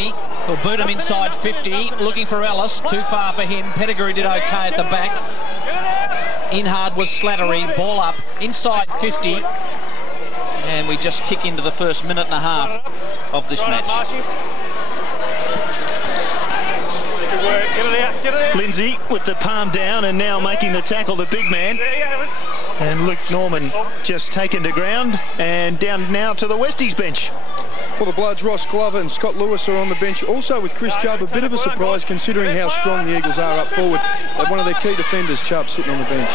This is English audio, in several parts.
Johnny. He'll boot him inside 50, looking for Ellis. Too far for him. Pettigrew did okay at the back. In hard was Slattery. Ball up inside 50. And we just tick into the first minute and a half of this match. Lindsay with the palm down and now making the tackle, the big man. And Luke Norman just taken to ground and down now to the Westies bench. For the Bloods, Ross Glover and Scott Lewis are on the bench. Also with Chris Chubb, a bit of a surprise considering how strong the Eagles are up forward. One of their key defenders, Chubb, sitting on the bench.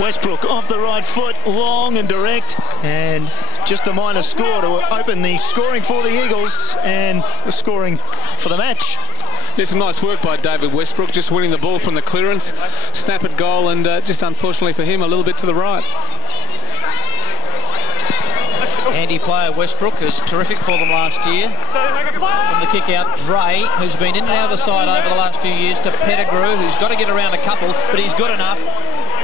Westbrook off the right foot, long and direct, and just a minor score to open the scoring for the Eagles and the scoring for the match. There's some nice work by David Westbrook, just winning the ball from the clearance, snap at goal, and just unfortunately for him, a little bit to the right. Handy player Westbrook, who's terrific for them last year. From the kick out, Dre, who's been in and out of the side over the last few years, to Pettigrew, who's got to get around a couple, but he's good enough.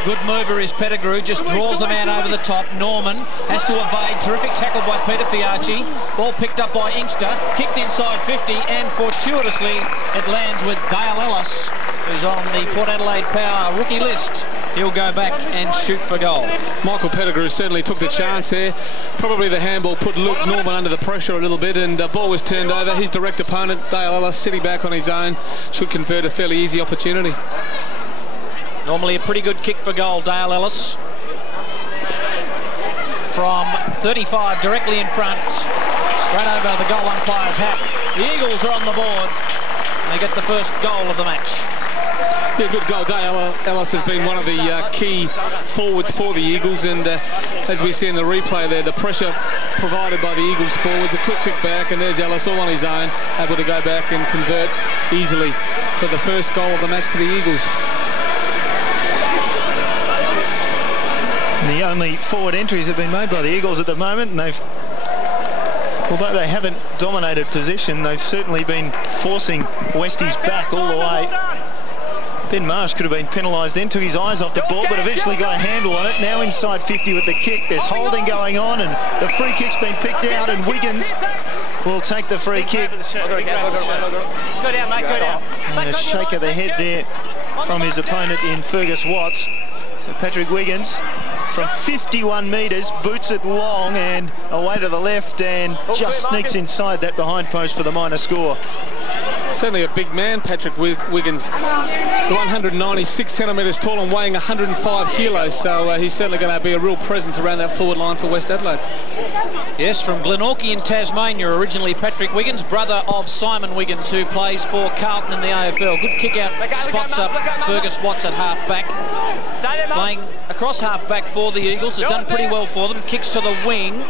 Good mover is Pettigrew, just draws the man over the top. Norman has to evade. Terrific tackle by Peter Fiacci. Ball picked up by Inkster, kicked inside 50, and fortuitously it lands with Dale Ellis, who's on the Port Adelaide Power rookie list. He'll go back and shoot for goal. Michael Pettigrew certainly took the chance there. Probably the handball put Luke Norman under the pressure a little bit, and the ball was turned over. His direct opponent, Dale Ellis, sitting back on his own, should convert a fairly easy opportunity. Normally a pretty good kick for goal, Dale Ellis. From 35, directly in front, straight over the goal umpire's hat. The Eagles are on the board. They get the first goal of the match. Yeah, good goal. Dale Ellis has been one of the key forwards for the Eagles, and as we see in the replay there, the pressure provided by the Eagles forwards, a quick kick back, and there's Ellis all on his own, able to go back and convert easily for the first goal of the match to the Eagles. The only forward entries have been made by the Eagles at the moment, and although they haven't dominated position, they've certainly been forcing Westies back all the way. Ben Marsh could have been penalised then, took his eyes off the ball, but eventually got a handle on it. Now inside 50 with the kick. There's holding going on, and the free kick's been picked out, and Wiggins will take the free kick. Go down, mate, go down. And a shake of the head there from his opponent in Fergus Watts. So Patrick Wiggins from 51 metres, boots it long and away to the left, and just sneaks inside that behind post for the minor score. Certainly a big man, Patrick Wiggins. 196 centimetres tall and weighing 105 kilos, so he's certainly going to be a real presence around that forward line for West Adelaide. Yes, from Glenorchy in Tasmania, originally Patrick Wiggins, brother of Simon Wiggins, who plays for Carlton in the AFL. Good kick out, spots up Fergus Watts at half back. Playing across half back for the Eagles, has done pretty well for them. Kicks to the wing.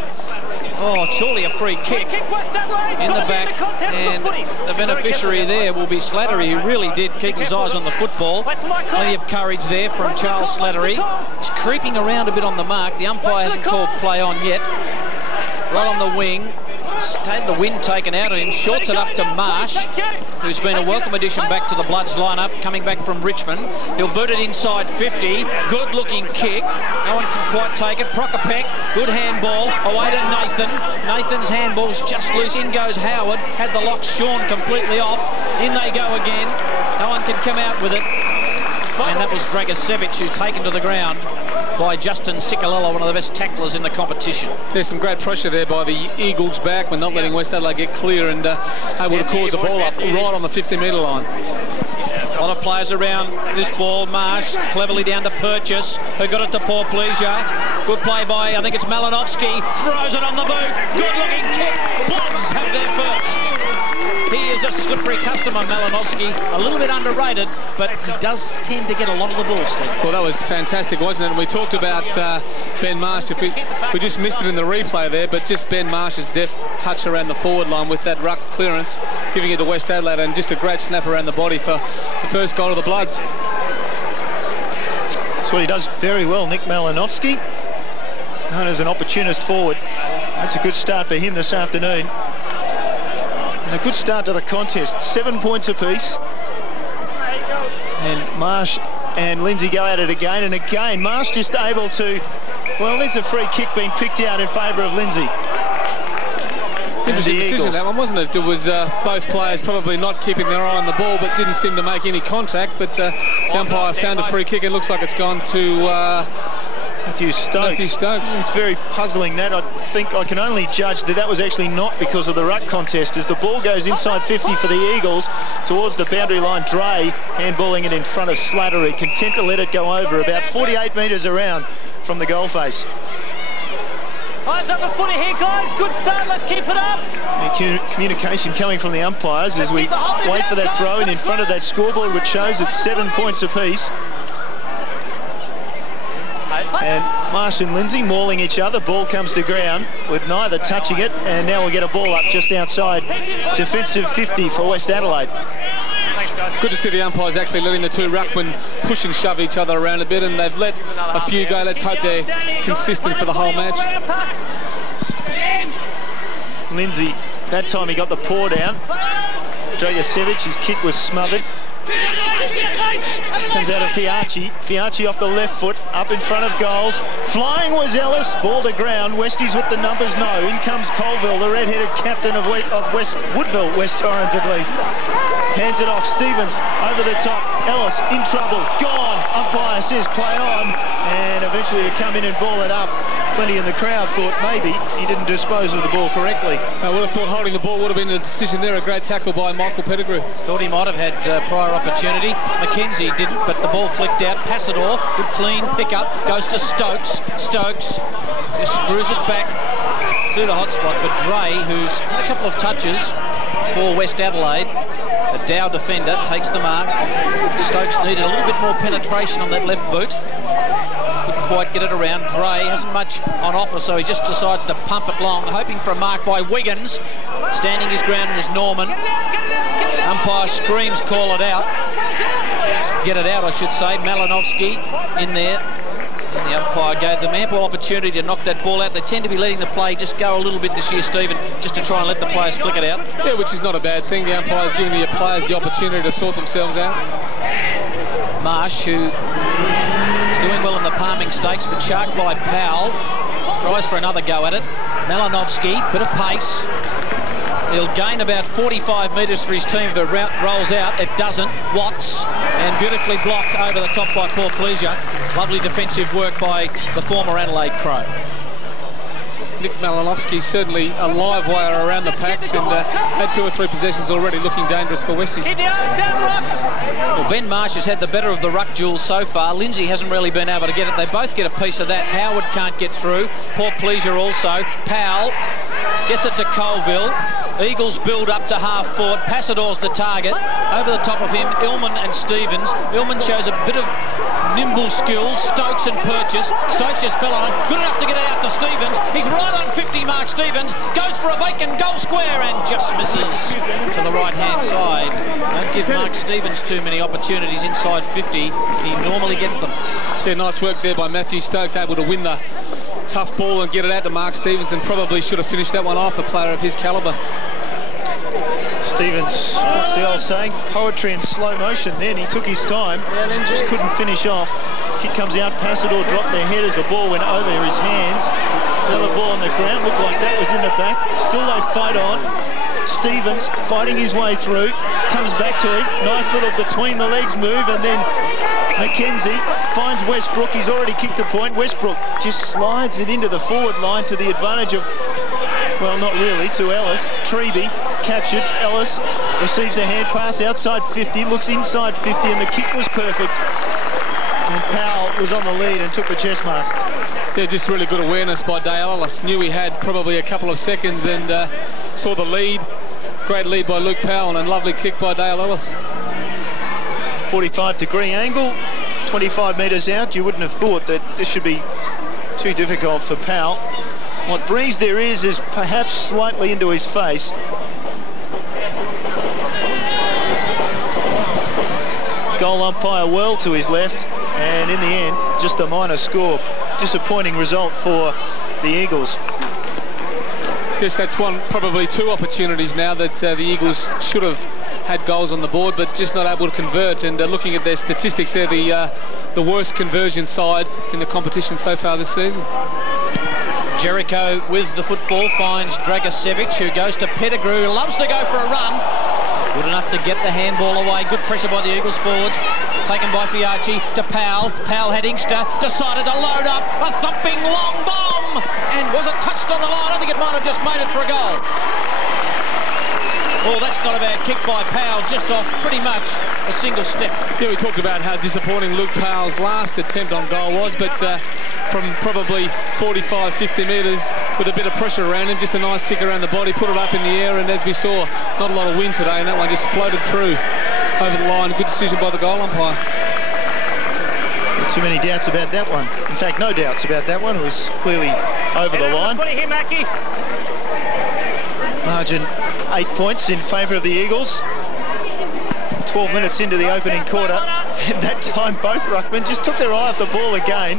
Oh, surely a free kick in the back, and the beneficiary there will be Slattery, who really did keep his eyes on the football. Plenty of courage there from Charles Slattery. He's creeping around a bit on the mark. The umpire hasn't called play on yet. Right on the wing. Had the wind taken out of him, shorts it up to Marsh, who's been a welcome addition back to the Bloods lineup, coming back from Richmond. He'll boot it inside 50, good looking kick, no one can quite take it. Prokopek, good handball, away to Nathan. Nathan's handball's just loose, in goes Howard, had the lock shorn completely off, in they go again, no one can come out with it. And that was Dragicevic, who's taken to the ground by Justin Cicolello, one of the best tacklers in the competition. There's some great pressure there by the Eagles back. We're not letting West Adelaide get clear, and able to cause the ball up right on the 50-metre line. A lot of players around this ball. Marsh cleverly down to Purchase, who got it to Paul Pleasure. Good play by, I think it's Malinovsky, throws it on the boot. Good looking kick. Bloods have their first. He is a slippery customer, Malinovsky, a little bit underrated, but he does tend to get a lot of the ball still. Well, that was fantastic, wasn't it? And we talked about Ben Marsh. We just missed it in the replay there, but just Ben Marsh's deft touch around the forward line with that ruck clearance, giving it to West Adelaide, and just a great snap around the body for the first goal of the Bloods. That's what he does very well, Nick Malinovsky, known as an opportunist forward. That's a good start for him this afternoon. And a good start to the contest, 7 points apiece. And Marsh and Lindsay go at it again, and again Marsh just able to, well, there's a free kick being picked out in favour of Lindsay. Interesting decision, that one, wasn't it? It was both players probably not keeping their eye on the ball, but didn't seem to make any contact. But the umpire found a free kick, and looks like it's gone to Matthew Stokes. It's very puzzling that. I think I can only judge that was actually not because of the ruck contest, as the ball goes inside 50 for the Eagles towards the boundary line. Dre handballing it in front of Slattery, content to let it go over about 48 metres around from the goal face. Eyes up the footy here, guys. Good start. Let's keep it up. Communication coming from the umpires as we wait for that throw in front of that scoreboard, which shows it's 7 points apiece. And Marsh and Lindsay mauling each other. Ball comes to ground with neither touching it, and now we'll get a ball up just outside defensive 50 for West Adelaide. Good to see the umpires actually letting the two ruckmen push and shove each other around a bit, and they've let a few go. Let's hope they're consistent for the whole match. Lindsay, that time he got the paw down. Dragicevic, his kick was smothered. Comes out of Fiachi. Fiachi off the left foot, up in front of goals. Flying was Ellis. Ball to ground. Westies with the numbers, no. In comes Colville, the red-headed captain of Woodville, West Torrens at least. Hands it off. Stevens over the top. Ellis in trouble. Gone. Umpire says play on. And eventually he'll come in and ball it up. Plenty in the crowd thought maybe he didn't dispose of the ball correctly. I would have thought holding the ball would have been a decision there. A great tackle by Michael Pettigrew. Thought he might have had prior opportunity. McKenzie didn't, but the ball flicked out. Passador, good clean pick-up, goes to Stokes. Stokes just screws it back to the hot spot for Dre, who's had a couple of touches for West Adelaide. The Dow defender takes the mark. Stokes needed a little bit more penetration on that left boot. Couldn't quite get it around. Dre hasn't much on offer, so he just decides to pump it long, hoping for a mark by Wiggins. Standing his ground was Norman. Umpire screams, call it out. Get it out, I should say. Malinovsky in there. And the umpire gave them ample opportunity to knock that ball out. They tend to be letting the play just go a little bit this year, Stephen, just to try and let the players flick it out. Yeah, which is not a bad thing. The umpire's giving the players the opportunity to sort themselves out. Marsh, who is doing well in the palming stakes, but sharked by Powell. Tries for another go at it. Malinovsky, bit of pace. He'll gain about 45 metres for his team if it rolls out. It doesn't. Watts, and beautifully blocked over the top by Paul Pleasure. Lovely defensive work by the former Adelaide Crow. Nick Malinovsky certainly a live wire around the packs, and had 2 or 3 possessions already, looking dangerous for Westies. Well, Ben Marsh has had the better of the ruck duels so far. Lindsay hasn't really been able to get it. They both get a piece of that. Howard can't get through. Poor Pleasure also. Powell gets it to Colville. Eagles build up to half forward. Passador's the target. Over the top of him, Illman and Stevens. Illman shows a bit of nimble skills. Stokes and Purchase. Stokes just fell on it. Good enough to get it out to Stevens. He's right on 50, Mark Stevens. Goes for a vacant goal square and just misses to the right-hand side. Don't give Mark Stevens too many opportunities inside 50. He normally gets them. Yeah, nice work there by Matthew Stokes, able to win the tough ball and get it out to Mark Stevens, and probably should have finished that one off, a player of his calibre. Stevens, what's the old saying? Poetry in slow motion then. He took his time, just couldn't finish off. Kick comes out, Passador dropped their head as the ball went over his hands. Another ball on the ground, looked like that was in the back. Still they fight on. Stevens fighting his way through, comes back to him. Nice little between the legs move, and then McKenzie finds Westbrook. He's already kicked a point. Westbrook just slides it into the forward line to the advantage of, well, not really, to Ellis. Treby captured. Ellis receives a hand pass outside 50, looks inside 50, and the kick was perfect. And Powell was on the lead and took the chest mark. Yeah, just really good awareness by Dale Ellis. Knew he had probably a couple of seconds and saw the lead. Great lead by Luke Powell and lovely kick by Dale Ellis. 45-degree angle, 25 metres out. You wouldn't have thought that this should be too difficult for Powell. What breeze there is perhaps slightly into his face. Goal umpire well to his left, and in the end, just a minor score. Disappointing result for the Eagles. Yes, that's probably 2 opportunities now that the Eagles should have had goals on the board, but just not able to convert. And looking at their statistics, they're the worst conversion side in the competition so far this season. Jericho with the football finds Dragicevic, who goes to Pettigrew, loves to go for a run. Good enough to get the handball away. Good pressure by the Eagles forwards. Taken by Fiacci to Powell. Powell had Inkster, decided to load up a thumping long bomb. And was it touched on the line? I think it might have just made it for a goal. Well, that's not a bad kick by Powell, just off pretty much a single step. Yeah, we talked about how disappointing Luke Powell's last attempt on goal was, but from probably 45, 50 metres with a bit of pressure around him, just a nice kick around the body, put it up in the air, and as we saw, not a lot of wind today, and that one just floated through over the line. Good decision by the goal umpire. Not too many doubts about that one. In fact, no doubts about that one. It was clearly over the line. Margin 8 points in favour of the Eagles. 12 minutes into the opening quarter, and that time both ruckmen just took their eye off the ball again.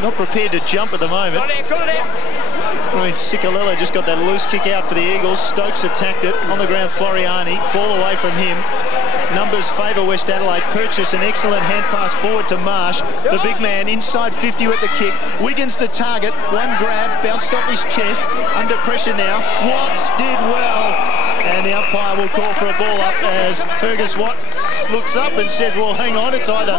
Not prepared to jump at the moment. I mean, Cicolella just got that loose kick out for the Eagles. Stokes attacked it. On the ground, Floriani. Ball away from him. Numbers favour West Adelaide. Purchase an excellent hand pass forward to Marsh. The big man inside 50 with the kick. Wiggins the target. One grab, bounced off his chest. Under pressure now. Watts did well. And the umpire will call for a ball up as Fergus Watts looks up and says, well, hang on, it's either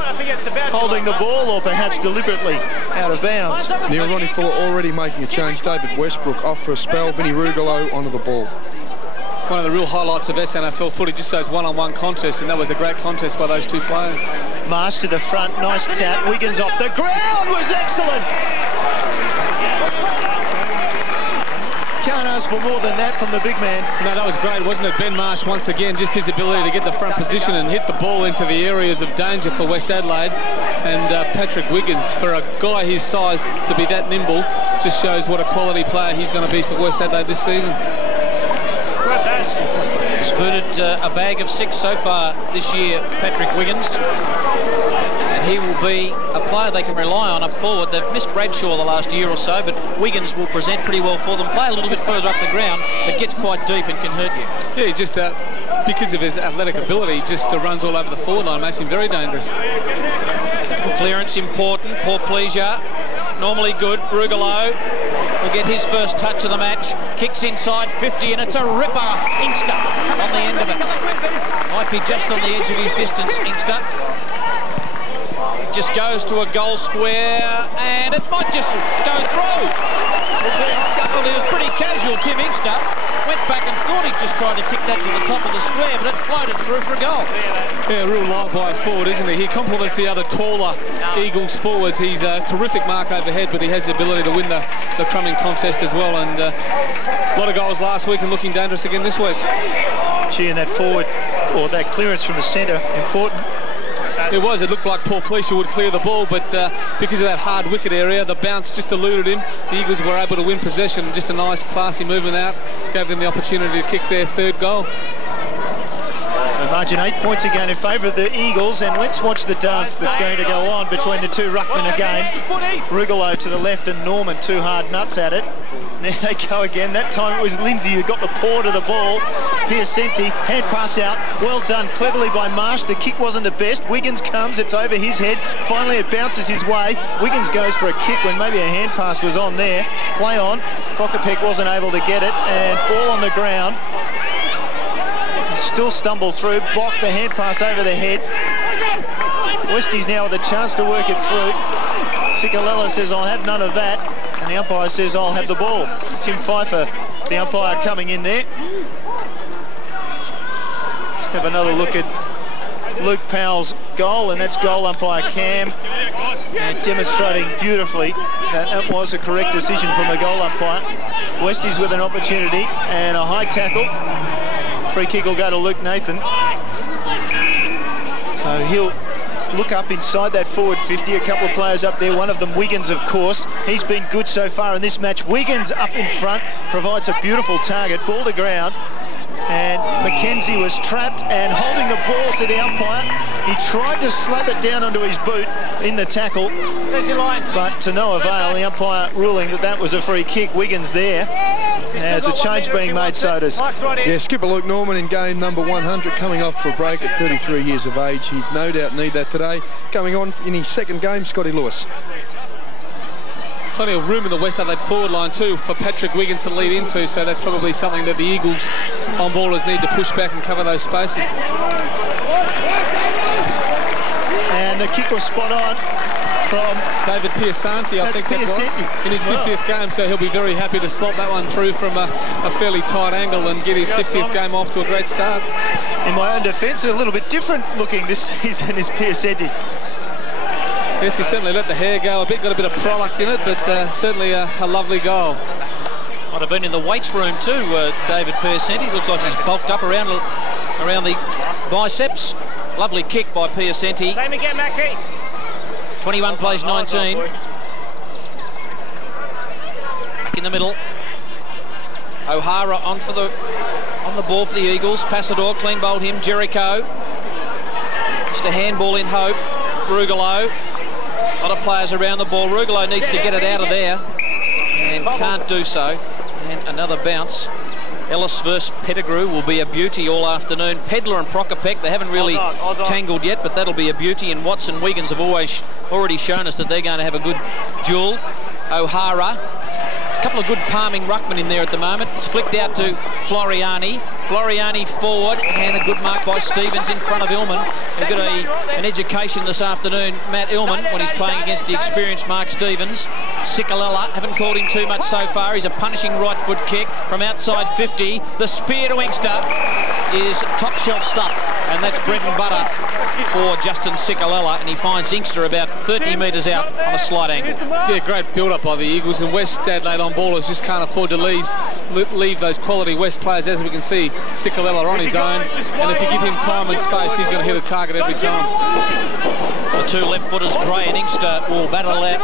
holding the ball or perhaps deliberately out of bounds. Neil, Ronnie Fuller already making a change. David Westbrook off for a spell. Vinny Rugolo onto the ball. One of the real highlights of SNFL footy, just those one-on-one contests, and that was a great contest by those two players. Marsh to the front, nice tap. Wiggins off the ground was excellent. Can't ask for more than that from the big man. No, that was great, wasn't it? Ben Marsh, once again, just his ability to get the front position and hit the ball into the areas of danger for West Adelaide. And Patrick Wiggins, for a guy his size to be that nimble, just shows what a quality player he's going to be for West Adelaide this season. He's booted a bag of 6 so far this year, Patrick Wiggins. And he will be a player they can rely on up forward. They've missed Bradshaw the last year or so, but Wiggins will present pretty well for them. Play a little bit further up the ground, but gets quite deep and can hurt you. Yeah, just because of his athletic ability, just runs all over the forward line, makes him very dangerous. Clearance important. Poor pleasure. Normally good. Rugolo will get his first touch of the match. Kicks inside 50, and it's a ripper. Inkster on the end of it. Might be just on the edge of his distance, Inkster. Just goes to a goal square, and it might just go through. Well, he was pretty casual, Tim Inkster. Went back and thought he just tried to kick that to the top of the square, but it floated through for a goal. Yeah, real live wire forward, isn't he? He complements the other taller Eagles forwards. He's a terrific mark overhead, but he has the ability to win the crumbing contest as well. And a lot of goals last week and looking dangerous again this week. Gee, and that forward, or that clearance from the centre, important. It was. It looked like Paul Pleasure would clear the ball, but because of that hard wicket area, the bounce just eluded him. The Eagles were able to win possession. Just a nice, classy movement out. Gave them the opportunity to kick their third goal. The margin 8 points again in favour of the Eagles, and let's watch the dance that's going to go on between the two ruckmen again. Rugolo to the left and Norman, two hard nuts at it. There they go again. That time it was Lindsay who got the paw to the ball. Piacenti, hand pass out. Well done, cleverly by Marsh. The kick wasn't the best. Wiggins comes, it's over his head. Finally it bounces his way. Wiggins goes for a kick when maybe a hand pass was on there. Play on. Prokopek wasn't able to get it, and ball on the ground. Still stumbles through. Block the hand pass over the head. Westies now with a chance to work it through. Cicolella says, I'll have none of that. And the umpire says, I'll have the ball. Tim Pfeiffer, the umpire, coming in there. Just have another look at Luke Powell's goal, and that's goal umpire Cam. And demonstrating beautifully that that was a correct decision from the goal umpire. Westies with an opportunity and a high tackle. Free kick will go to Luke Nathan. So he'll look up inside that forward 50. A couple of players up there, one of them Wiggins, of course. He's been good so far in this match. Wiggins up in front, provides a beautiful target. Ball to ground. And McKenzie was trapped and holding the ball to the umpire. He tried to slap it down onto his boot in the tackle, but to no avail. The umpire ruling that that was a free kick. Wiggins there. There's a change being made, Sodas. Yeah, skipper Luke Norman in game number 100, coming off for a break at 33 years of age. He'd no doubt need that today. Coming on in his second game, Scotty Lewis. plenty of room in the West Adelaide forward line too for Patrick Wiggins to lead into, so that's probably something that the Eagles on-ballers need to push back and cover those spaces. And the kick was spot on from David Piasanti, I think that's right, in his 50th game, so he'll be very happy to slot that one through from a fairly tight angle and get his 50th game off to a great start. In my own defence, a little bit different looking this season is Piasanti. Yes, he certainly let the hair go a bit, got a bit of product in it, but certainly a lovely goal. Might have been in the weights room too, David Piasanti. Looks like he's bulked up around the biceps. Lovely kick by Piasanti. Same again, Mackie. 21 plays 19. Back in the middle. O'Hara on the ball for the Eagles. Passador clean bowled him. Jericho. Just a handball in hope. Rugolo. A lot of players around the ball. Rugolo needs to get it out of there and can't do so. And another bounce. Ellis versus Pettigrew will be a beauty all afternoon. Pedler and Prokopec, they haven't really tangled yet, but that'll be a beauty. And Watson Wiggins have already shown us that they're going to have a good duel. O'Hara, a couple of good palming ruckmen in there at the moment. It's flicked out to Floriani. Floriani forward, and a good mark by Stevens in front of Illman. We've got an education this afternoon, Matt Illman, when he's playing against the experienced Mark Stevens. Cicolella, haven't called him too much so far. He's a punishing right foot kick from outside 50. The spear to Inkster is top shelf stuff, and that's bread and butter for Justin Cicolella, and he finds Inkster about 30 metres out on a slight angle. Yeah, great build-up by the Eagles, and West Adelaide on-ballers just can't afford to leave those quality West players. As we can see, Cicolella on his own, and if you give him time and space, he's going to hit a target every time. The two left-footers, Gray and Inkster, will battle it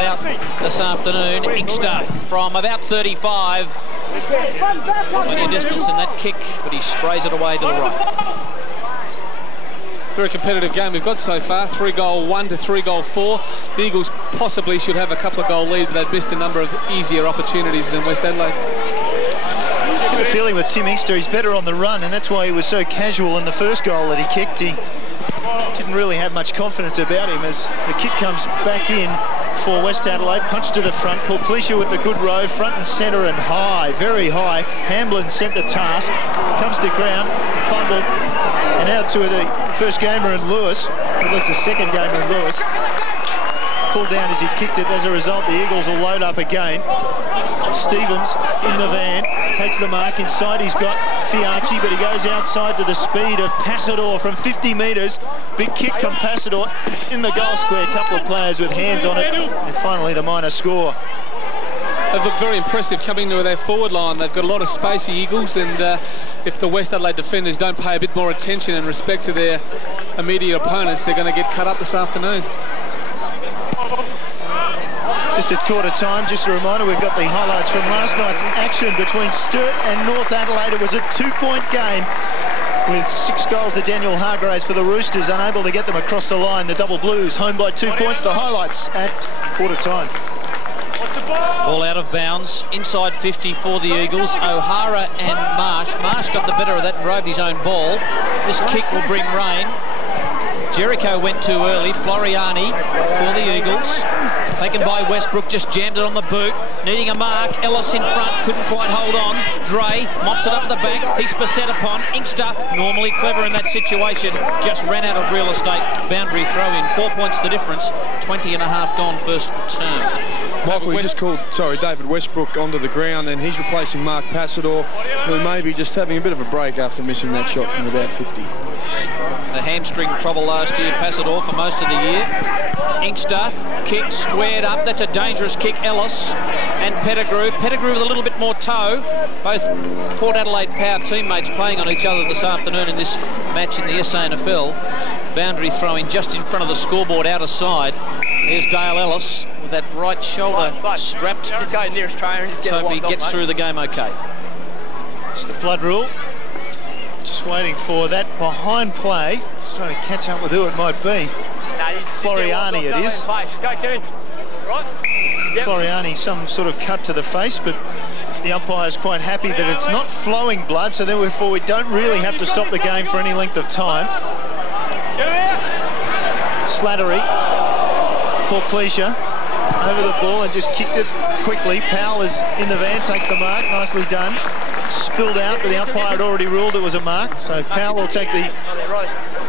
out this afternoon. Inkster from about 35. Plenty of distance in that kick, but he sprays it away to the right. Very competitive game we've got so far. 3-goal 1 to 3-goal 4. The Eagles possibly should have a couple of goal leads. They've missed a number of easier opportunities than West Adelaide. I get a feeling with Tim Inkster, he's better on the run, and that's why he was so casual in the first goal that he kicked. He didn't really have much confidence about him as the kick comes back in for West Adelaide. Punch to the front. Porplesia with the good row, front and centre and high, very high. Hamblin sent the task, comes to ground, fumbled, and out to the first gamer in Lewis. Well, that's the second gamer in Lewis. Pulled down as he kicked it. As a result, the Eagles will load up again. Stevens in the van, takes the mark inside. He's got Fiachi, but he goes outside to the speed of Passador from 50 metres. Big kick from Passador in the goal square. A couple of players with hands on it, and finally the minor score. They've looked very impressive coming to their forward line. They've got a lot of space, the Eagles, and if the West Adelaide defenders don't pay a bit more attention and respect to their immediate opponents, they're going to get cut up this afternoon. Just at quarter time, just a reminder, we've got the highlights from last night's action between Sturt and North Adelaide. It was a 2-point game with 6 goals to Daniel Hargraves for the Roosters, unable to get them across the line. The Double Blues home by 2 points. The highlights at quarter time. Ball out of bounds, inside 50 for the Eagles. O'Hara and Marsh. Marsh got the better of that and drove his own ball. This kick will bring rain. Jericho went too early. Floriani for the Eagles. Taken by Westbrook, just jammed it on the boot. Needing a mark. Ellis in front, couldn't quite hold on. Dre mops it up at the back. He's beset upon. Inkster, normally clever in that situation, just ran out of real estate. Boundary throw in. 4 points the difference. 20 and a half gone first term. Michael, we just called, David Westbrook onto the ground, and he's replacing Mark Passador, who may be just having a bit of a break after missing that shot from about 50. The hamstring trouble last year, Passador for most of the year. Inkster, kick squared up. That's a dangerous kick. Ellis and Pettigrew. Pettigrew with a little bit more toe. Both Port Adelaide Power teammates playing on each other this afternoon in this match in the SANFL. Boundary throwing just in front of the scoreboard out of side. There's Dale Ellis with that right shoulder strapped. Just go nearest trainer and just get so he gets through the game okay. It's the blood rule. Just waiting for that behind play. Just trying to catch up with who it might be. Floriani it is. Floriani, some sort of cut to the face, but the umpire's quite happy that it's not flowing blood, so therefore we don't really have to stop the game for any length of time. Slattery, Porplesia, over the ball and just kicked it quickly. Powell is in the van, takes the mark, nicely done. Spilled out, but the umpire had already ruled it was a mark, so Powell will take the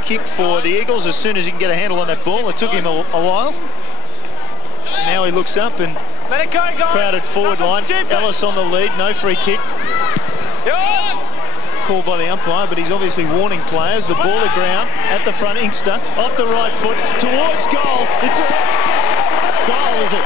kick for the Eagles as soon as he can get a handle on that ball. It took him a while. Now he looks up and let it go, guys. Crowded forward line. Ellis on the lead, no free kick. Called by the umpire, but he's obviously warning players. The ball to ground at the front. Inkster off the right foot towards goal. It's a goal, is it?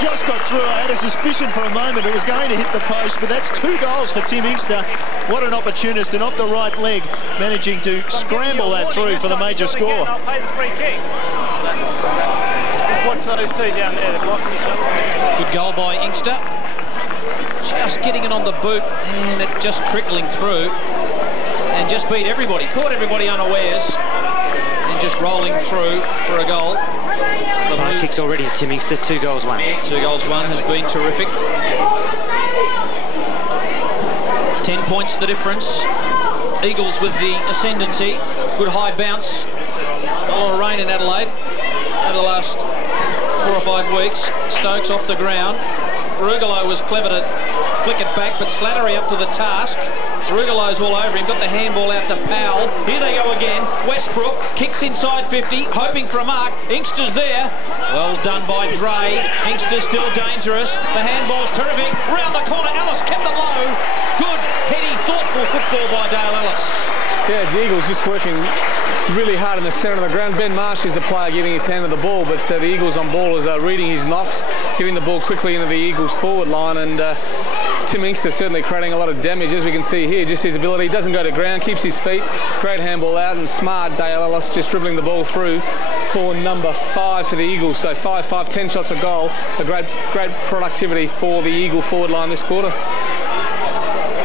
Just got through. I had a suspicion for a moment it was going to hit the post, but that's 2 goals for Tim Inkster. What an opportunist, and off the right leg, managing to scramble that through for the major score. I'll pay the free kick. Just watch those two down there. They're blocking each other. Good goal by Inkster. Just getting it on the boot and it just trickling through and just beat everybody. Caught everybody unawares and just rolling through for a goal. 5 kicks already to Tim Inkster, 2 goals won. 2 goals won has been terrific. 10 points the difference. Eagles with the ascendancy. Good high bounce. A lot of rain in Adelaide over the last 4 or 5 weeks. Stokes off the ground. Rugalo was clever to flick it back, but Slattery up to the task. Rugalo's all over him, got the handball out to Powell. Here they go again. Westbrook kicks inside 50, hoping for a mark. Inkster's there. Well done by Dre. Inkster's still dangerous. The handball's terrific. Round the corner, Ellis kept it low. Good, heady, thoughtful football by Dale Ellis. Yeah, the Eagles just working really hard in the centre of the ground. Ben Marsh is the player giving his hand to the ball, but the Eagles on ball is reading his knocks, getting the ball quickly into the Eagles forward line, and Tim Inkster certainly creating a lot of damage, as we can see here. Just his ability, doesn't go to ground, keeps his feet, great handball out, and smart Dale Ellis just dribbling the ball through for number 5 for the Eagles. So 5-5, 10 shots a goal, a great productivity for the Eagle forward line this quarter.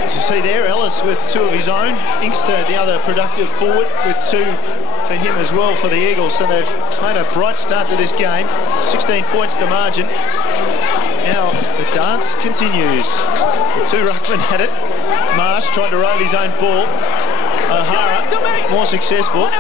As you see there, Ellis with 2 of his own. Inkster, the other productive forward, with 2 for him as well for the Eagles. So they've made a bright start to this game. 16 points the margin. Now the dance continues. The 2 ruckmen had it. Marsh tried to roll his own ball. O'Hara more successful.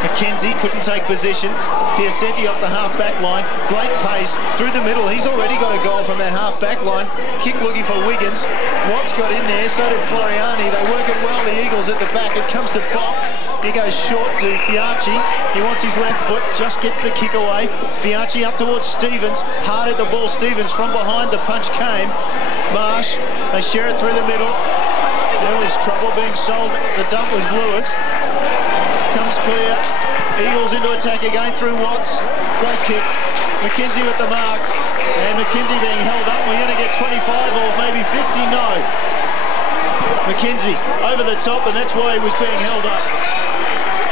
McKenzie couldn't take possession. Piacenti off the half-back line. Great pace through the middle. He's already got a goal from that half-back line. Kick looking for Wiggins. Watts got in there, so did Floriani. They work it well, the Eagles at the back. It comes to Bock. He goes short to Fiacci. He wants his left foot, just gets the kick away. Fiacci up towards Stevens. Hard at the ball, Stevens from behind. The punch came. Marsh, they share it through the middle. There was trouble being sold. The dump was Lewis. Comes clear. Eagles into attack again through Watts. Great kick. McKenzie with the mark. And McKenzie being held up. We're going to get 25 or maybe 50. No. McKenzie over the top, and that's why he was being held up.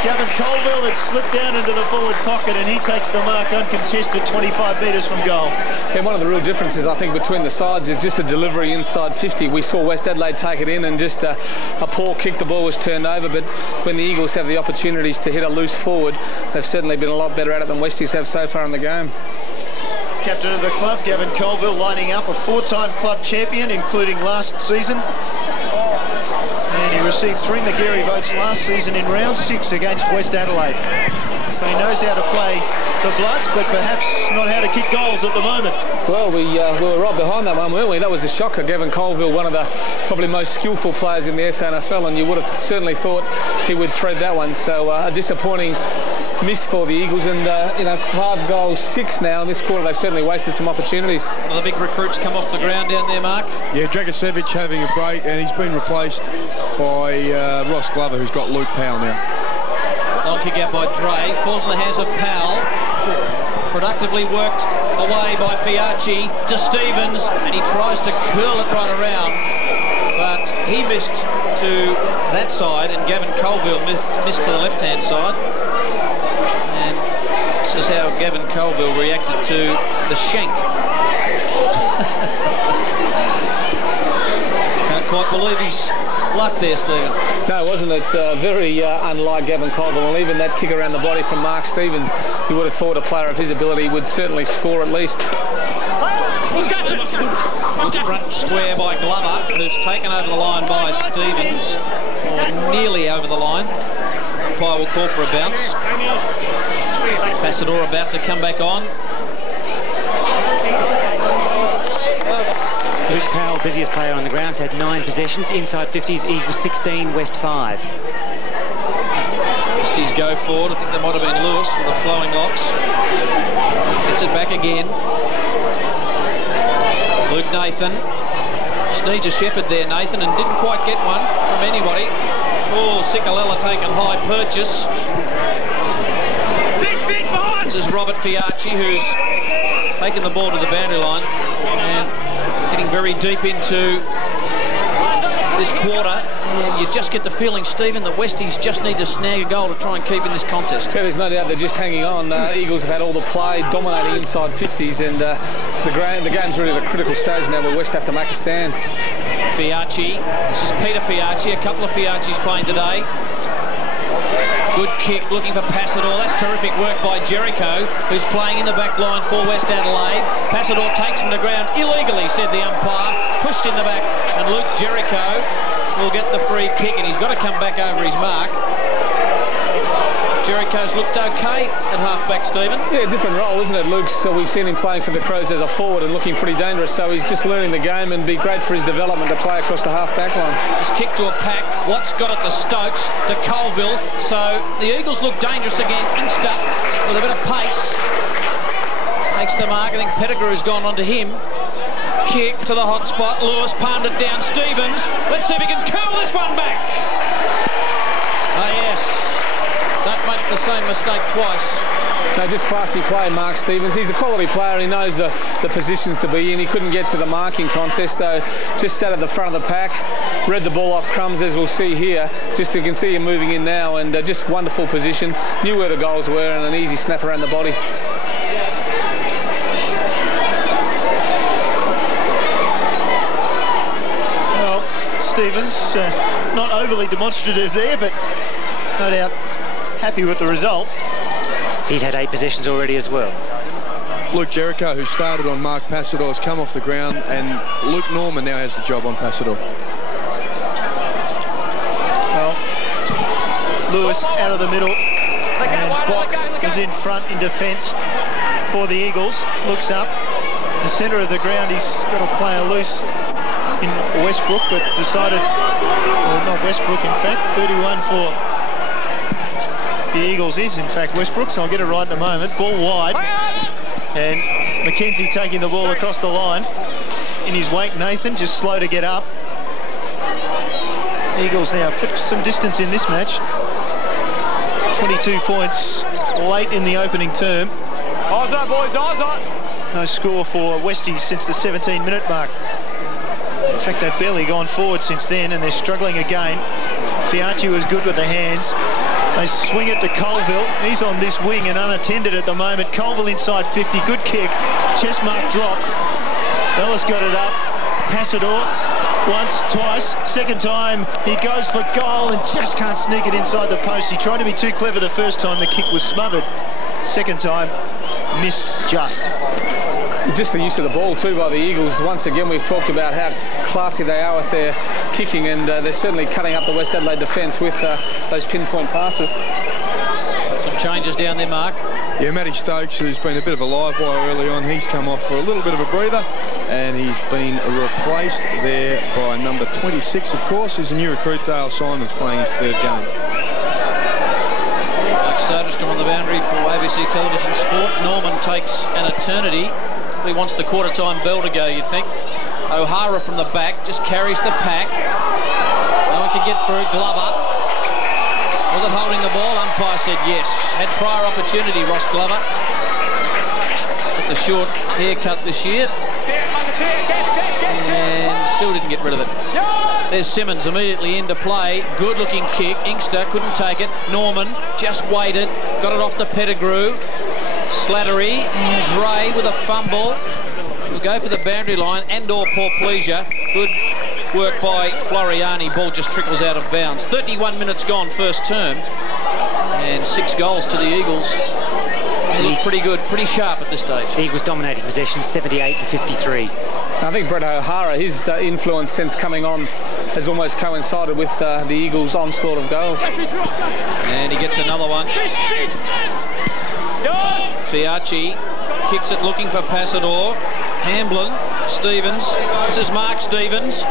Gavin Colville had slipped down into the forward pocket, and he takes the mark uncontested 25 metres from goal. And one of the real differences, I think, between the sides is just a delivery inside 50. We saw West Adelaide take it in and just a poor kick. The ball was turned over, but when the Eagles have the opportunities to hit a loose forward, they've certainly been a lot better at it than Westies have so far in the game. Captain of the club, Gavin Colville, lining up, a 4-time club champion, including last season. And he received 3 Magarey votes last season in round 6 against West Adelaide. So he knows how to play the Bloods, but perhaps not how to kick goals at the moment. Well, we were right behind that one, weren't we? That was a shocker. Gavin Colville, one of the probably most skillful players in the SANFL, and you would have certainly thought he would thread that one. So a disappointing miss for the Eagles, and 5 goals, 6 now in this quarter. They've certainly wasted some opportunities. One of the big recruits come off the ground down there, Mark. Yeah, Dragicevic having a break, and he's been replaced by Ross Glover, who's got Luke Powell now. Long kick out by Dre, falls in the hands of Powell. Productively worked away by Fiacci to Stevens, and he tries to curl it right around, but he missed to that side, and Gavin Colville missed to the left-hand side. And this is how Gavin Colville reacted to the shank. Can't quite believe his luck there, Stephen. No, wasn't it very unlike Gavin Colville, and even that kick around the body from Mark Stevens, you would have thought a player of his ability would certainly score at least. Good front square by Glover, who's taken over the line by Stevens, or nearly over the line. Umpire will call for a bounce. Passador about to come back on. Luke Powell, busiest player on the ground, had 9 possessions. Inside 50s, Eagles 16, West 5. Westies go forward. I think there might have been Lewis with the flowing locks. Gets it back again. Luke Nathan. Just needs a shepherd there, Nathan, and didn't quite get one from anybody. Oh, Sikalella taken high purchase. This is Robert Fiacci, who's taken the ball to the boundary line and getting very deep into this quarter. And you just get the feeling, Stephen, that Westies just need to snag a goal to try and keep in this contest. Yeah, there's no doubt they're just hanging on. Eagles have had all the play, dominating inside 50s, and the game's really at a critical stage now where West have to make a stand. Fiacci, this is Peter Fiacci, a couple of Fiaccis playing today. Good kick, looking for Passador. That's terrific work by Jericho, who's playing in the back line for West Adelaide. Passador takes him to ground illegally, said the umpire. Pushed in the back, and Luke Jericho will get the free kick, and he's got to come back over his mark. Jericho's looked okay at half-back, Stephen. Yeah, different role, isn't it, Luke? So we've seen him playing for the Crows as a forward and looking pretty dangerous, so he's just learning the game and be great for his development to play across the half-back line. He's kicked to a pack. Watts got it to Stokes, to Colville. So the Eagles look dangerous again. Inkster with a bit of pace. Takes the mark. I think Pettigrew's gone onto him. Kick to the hot spot. Lewis palmed it down. Stevens. Let's see if he can curl this one back. Oh, yes. Don't make the same mistake twice. No, just classy play, Mark Stevens. He's a quality player. He knows the positions to be in. He couldn't get to the marking contest, so just sat at the front of the pack, read the ball off crumbs, as we'll see here. Just you can see him moving in now, and just wonderful position. Knew where the goals were, and an easy snap around the body. Well, Stevens, not overly demonstrative there, but no doubt happy with the result. He's had 8 possessions already as well. Luke Jericho, who started on Mark Passador, has come off the ground, and Luke Norman now has the job on Passador. Well, Lewis out of the middle, and Bock is in front in defence for the Eagles. Looks up, the centre of the ground, he's got a player loose in Westbrook, but decided, well, not Westbrook in fact, 31 for the Eagles is, in fact, Westbrook, so I'll get it right in a moment. Ball wide, and McKenzie taking the ball across the line. In his wake, Nathan, just slow to get up. Eagles now put some distance in this match. 22 points late in the opening term. Eyes on, boys, eyes on. No score for Westies since the 17-minute mark. In fact, they've barely gone forward since then, and they're struggling again. Fiacci was good with the hands. They swing it to Colville. He's on this wing and unattended at the moment. Colville inside 50. Good kick. Chest mark dropped. Ellis got it up. Passador. Once, twice. Second time, he goes for goal and just can't sneak it inside the post. He tried to be too clever the first time. The kick was smothered. Second time, missed just. Just the use of the ball too by the Eagles. Once again, we've talked about how classy they are with their kicking, and they're certainly cutting up the West Adelaide defence with those pinpoint passes. Some changes down there, Mark. Yeah, Matty Stokes, who's been a bit of a live wire early on, he's come off for a little bit of a breather, and he's been replaced there by number 26, of course, is a new recruit, Dale Simons, playing his 3rd game. Like Soderstrom on the boundary for ABC Television Sport. Norman takes an eternity. He wants the quarter-time bell to go, you'd think. O'Hara from the back just carries the pack. No one can get through. Glover. Was it holding the ball? Umpire said yes. Had prior opportunity, Ross Glover. Got the short haircut this year. And still didn't get rid of it. There's Simmons immediately into play. Good-looking kick. Inkster couldn't take it. Norman just waited. Got it off to Pettigrew. Slattery and Dre with a fumble. We'll go for the boundary line and/or Porplesia. Good work by Floriani. Ball just trickles out of bounds. 31 minutes gone first term, and 6 goals to the Eagles. They look pretty good, pretty sharp at this stage. The Eagles dominating possession, 78 to 53. I think Brett O'Hara, his influence since coming on has almost coincided with the Eagles' onslaught of goals. And he gets another one. Fiacci kicks it looking for Passador. Hamblin Stevens. This is Mark Stevens.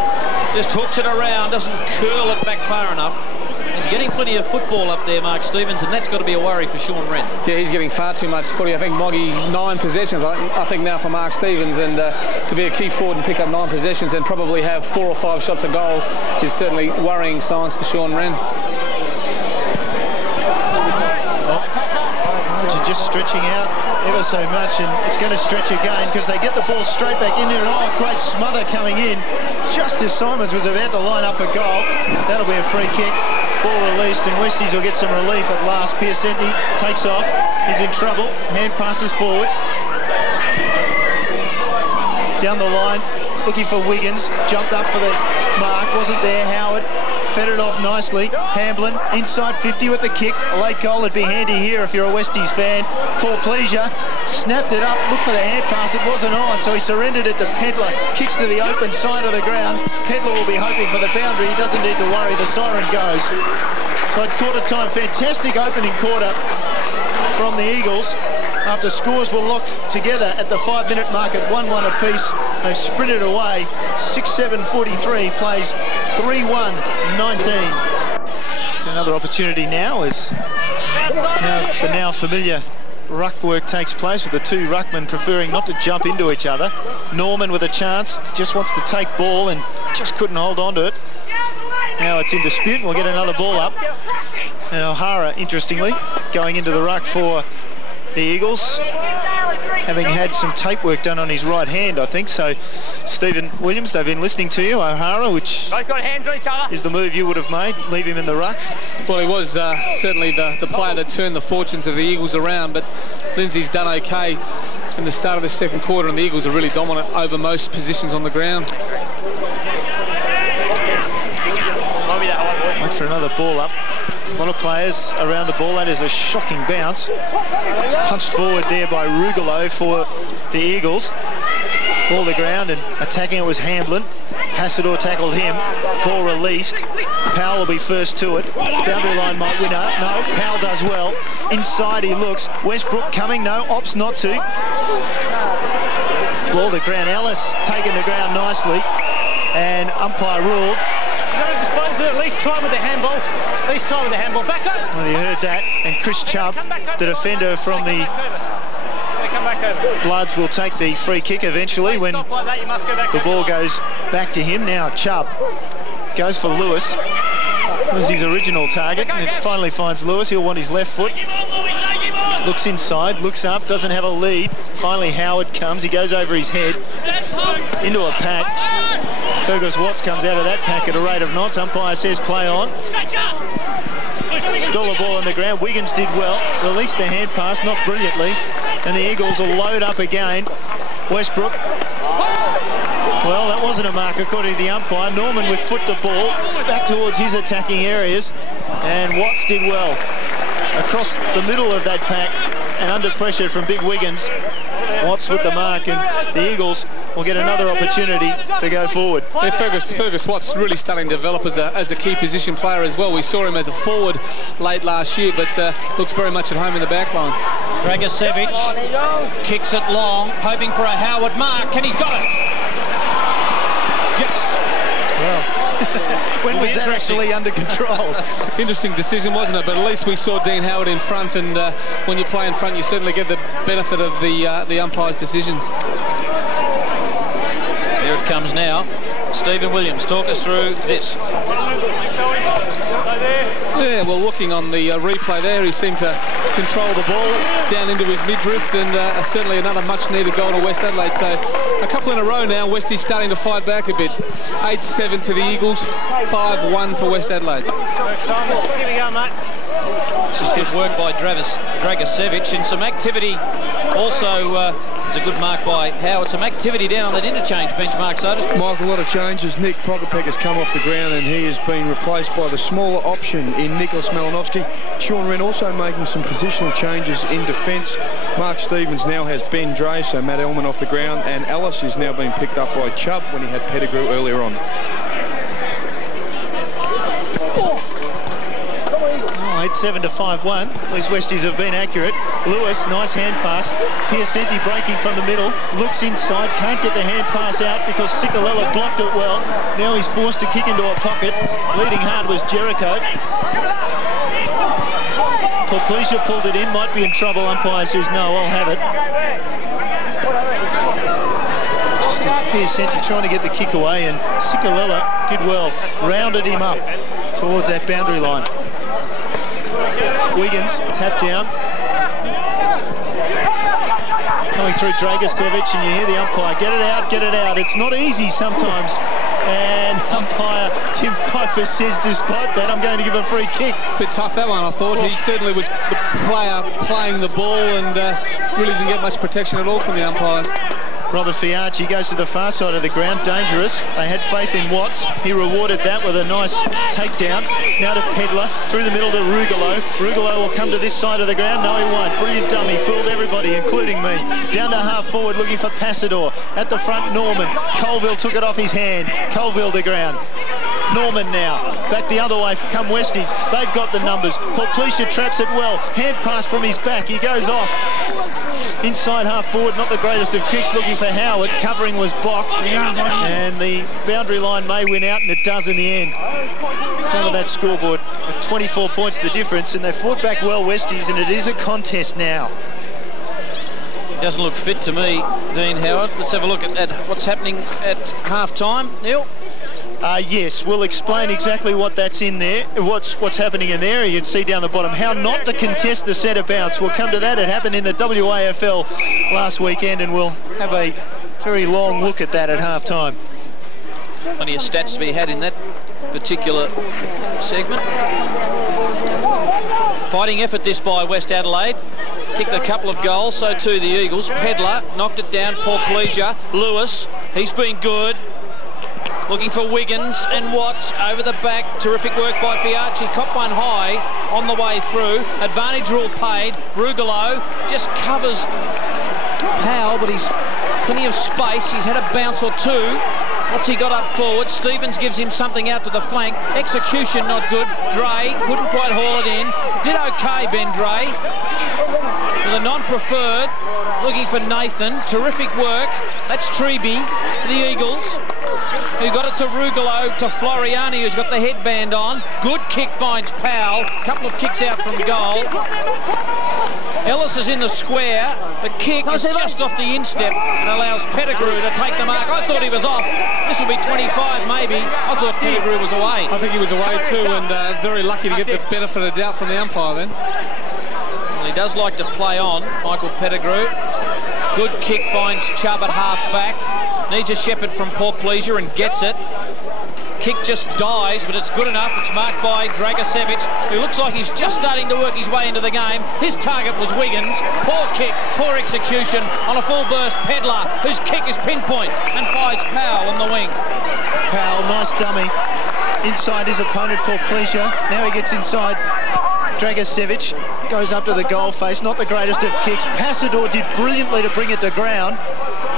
Just hooks it around, doesn't curl it back far enough. He's getting plenty of football up there, Mark Stevens, and that's got to be a worry for Sean Wren. Yeah, he's getting far too much footy. I think Moggy 9 possessions, I think now for Mark Stevens, and to be a key forward and pick up 9 possessions and probably have 4 or 5 shots a goal is certainly worrying signs for Sean Wren. Margin just stretching out ever so much, and it's going to stretch again because they get the ball straight back in there, and oh, great smother coming in just as Simons was about to line up for goal. That'll be a free kick. Ball released, and Westies will get some relief at last. Piacenti takes off. He's in trouble. Hand passes forward. Down the line, looking for Wiggins. Jumped up for the mark. Wasn't there. Howard fed it off nicely. Hamblin inside 50 with the kick. A late goal would be handy here if you're a Westies fan. Paul Pleasure snapped it up. Looked for the hand pass. It wasn't on, so he surrendered it to Pedler. Kicks to the open side of the ground. Pedler will be hoping for the boundary. He doesn't need to worry. The siren goes. So at quarter time, fantastic opening quarter from the Eagles. After scores were locked together at the 5-minute mark at 1-1 apiece, they sprinted away. 6-7-43 plays 3-1-19. Another opportunity now as the now familiar ruck work takes place, with the 2 ruckmen preferring not to jump into each other. Norman with a chance, just wants to take ball and just couldn't hold on to it. Now it's in dispute. We'll get another ball up. And O'Hara, interestingly, going into the ruck for the Eagles, having had some tape work done on his right hand, I think. So, Stephen Williams, they've been listening to you. O'Hara, which is the move you would have made, leave him in the ruck. Well, he was certainly the player that turned the fortunes of the Eagles around, but Lindsay's done okay in the start of the second quarter, and the Eagles are really dominant over most positions on the ground. Wait for another ball up. A lot of players around the ball. That is a shocking bounce. Punched forward there by Rugolo for the Eagles. Ball to ground, and attacking it was Hamblin. Passador tackled him. Ball released. Powell will be first to it. Boundary line might win out. No, Powell does well. Inside he looks. Westbrook coming. No, opts not to. Ball to ground. Ellis taking the ground nicely. And umpire ruled. At least try with the handball. At least try with the handball. Back up. Well, you heard that. And Chris Chubb, the defender from the Bloods, will take the free kick eventually when the ball goes back to him. Now Chubb goes for Lewis. That was his original target, and it finally finds Lewis. He'll want his left foot. Looks inside, looks up, doesn't have a lead. Finally Howard comes. He goes over his head into a pack. Fergus Watts comes out of that pack at a rate of knots. Umpire says play on. Still the ball on the ground. Wiggins did well. Released the hand pass, not brilliantly. And the Eagles will load up again. Westbrook. Well, that wasn't a mark according to the umpire. Norman with foot to ball. Back towards his attacking areas. And Watts did well. Across the middle of that pack and under pressure from Big Wiggins. Watts with the mark, and the Eagles will get another opportunity to go forward. Yeah, Fergus Watts really starting to develop as a key position player as well. We saw him as a forward late last year, but looks very much at home in the back line. Dragicevic kicks it long, hoping for a Howard mark, and he's got it. Just. Well, when was that actually under control? Interesting decision, wasn't it? But at least we saw Dean Howard in front, and when you play in front, you certainly get the benefit of the umpire's decisions. Here it comes now. Stephen Williams, talk us through this. Yeah, well, looking on the replay there, he seemed to control the ball down into his midriff, and certainly another much-needed goal to West Adelaide. So a couple in a row now. Westie's starting to fight back a bit. 8-7 to the Eagles, 5-1 to West Adelaide. Here we go, mate. It's just good work by Dragicevic, and some activity also. There's a good mark by Howard. Some activity down on that interchange bench, Mark Sotis. Mike, a lot of changes. Nick Prokopec has come off the ground, and he has been replaced by the smaller option in Nicholas Malinovsky. Sean Wren also making some positional changes in defence. Mark Stevens now has Ben Dre, so Matt Elman off the ground, and Ellis is now being picked up by Chubb when he had Pettigrew earlier on. point, 7 to 5-1. These Westies have been accurate. Lewis, nice hand pass. Piacenti breaking from the middle, looks inside, can't get the hand pass out because Cicolella blocked it well. Now he's forced to kick into a pocket. Leading hard was Jericho. Porplesia pulled it in, might be in trouble. Umpire says no, I'll have it. Just Piacenti trying to get the kick away, and Cicolella did well, rounded him up towards that boundary line. Wiggins, tap down. Coming through Dragostevic, and you hear the umpire, get it out, get it out. It's not easy sometimes. And umpire Tim Pfeiffer says, despite that, I'm going to give a free kick. Bit tough, that one, I thought. He certainly was the player playing the ball and really didn't get much protection at all from the umpires. Robert Fiarchi goes to the far side of the ground, dangerous. They had faith in Watts. He rewarded that with a nice takedown. Now to Pedler, through the middle to Rugolo. Rugolo will come to this side of the ground. No, he won't. Brilliant dummy, fooled everybody, including me. Down to half forward, looking for Passador. At the front, Norman. Colville took it off his hand. Colville to ground. Norman now, back the other way, come Westies. They've got the numbers. Porplesia traps it well. Hand pass from his back, he goes off. Inside half forward, not the greatest of kicks, looking for Howard. Covering was Bock. And the boundary line may win out, and it does in the end. In front of that scoreboard, with 24 points the difference, and they fought back well, Westies, and it is a contest now. He doesn't look fit to me, Dean Howard. Let's have a look at what's happening at half-time. Neil? Yes, we'll explain exactly what that's in there, what's happening in there. You can see down the bottom how not to contest the centre bounce. We'll come to that. It happened in the WAFL last weekend, and we'll have a very long look at that at half-time. Plenty of stats to be had in that particular segment. Fighting effort this by West Adelaide. Kicked a couple of goals, so too the Eagles. Pedler knocked it down. Porplesia. Lewis, he's been good. Looking for Wiggins and Watts over the back. Terrific work by Fiarchi. Caught one high on the way through. Advantage rule paid. Rugolo just covers Powell, but he's plenty of space. He's had a bounce or two. What's he got up forward? Stevens gives him something out to the flank. Execution not good. Dre couldn't quite haul it in. Did okay, Ben Dre. With a non-preferred. Looking for Nathan. Terrific work. That's Treby for the Eagles, who got it to Rugolo, to Floriani, who's got the headband on. Good kick finds Powell. Couple of kicks out from goal. Ellis is in the square. The kick is just off the instep and allows Pettigrew to take the mark. I thought he was off. This will be 25 maybe. I thought Pettigrew was away. I think he was away too, and very lucky to get the benefit of the doubt from the umpire then. Well, he does like to play on, Michael Pettigrew. Good kick finds Chubb at half-back. Needs a shepherd from Porplesia and gets it. Kick just dies, but it's good enough. It's marked by Dragostevic, who looks like he's just starting to work his way into the game. His target was Wiggins. Poor kick, poor execution on a full burst. Pedler, whose kick is pinpoint and finds Powell on the wing. Powell, nice dummy. Inside his opponent, Porplesia. Now he gets inside. Dragostevic goes up to the goal face. Not the greatest of kicks. Passador did brilliantly to bring it to ground.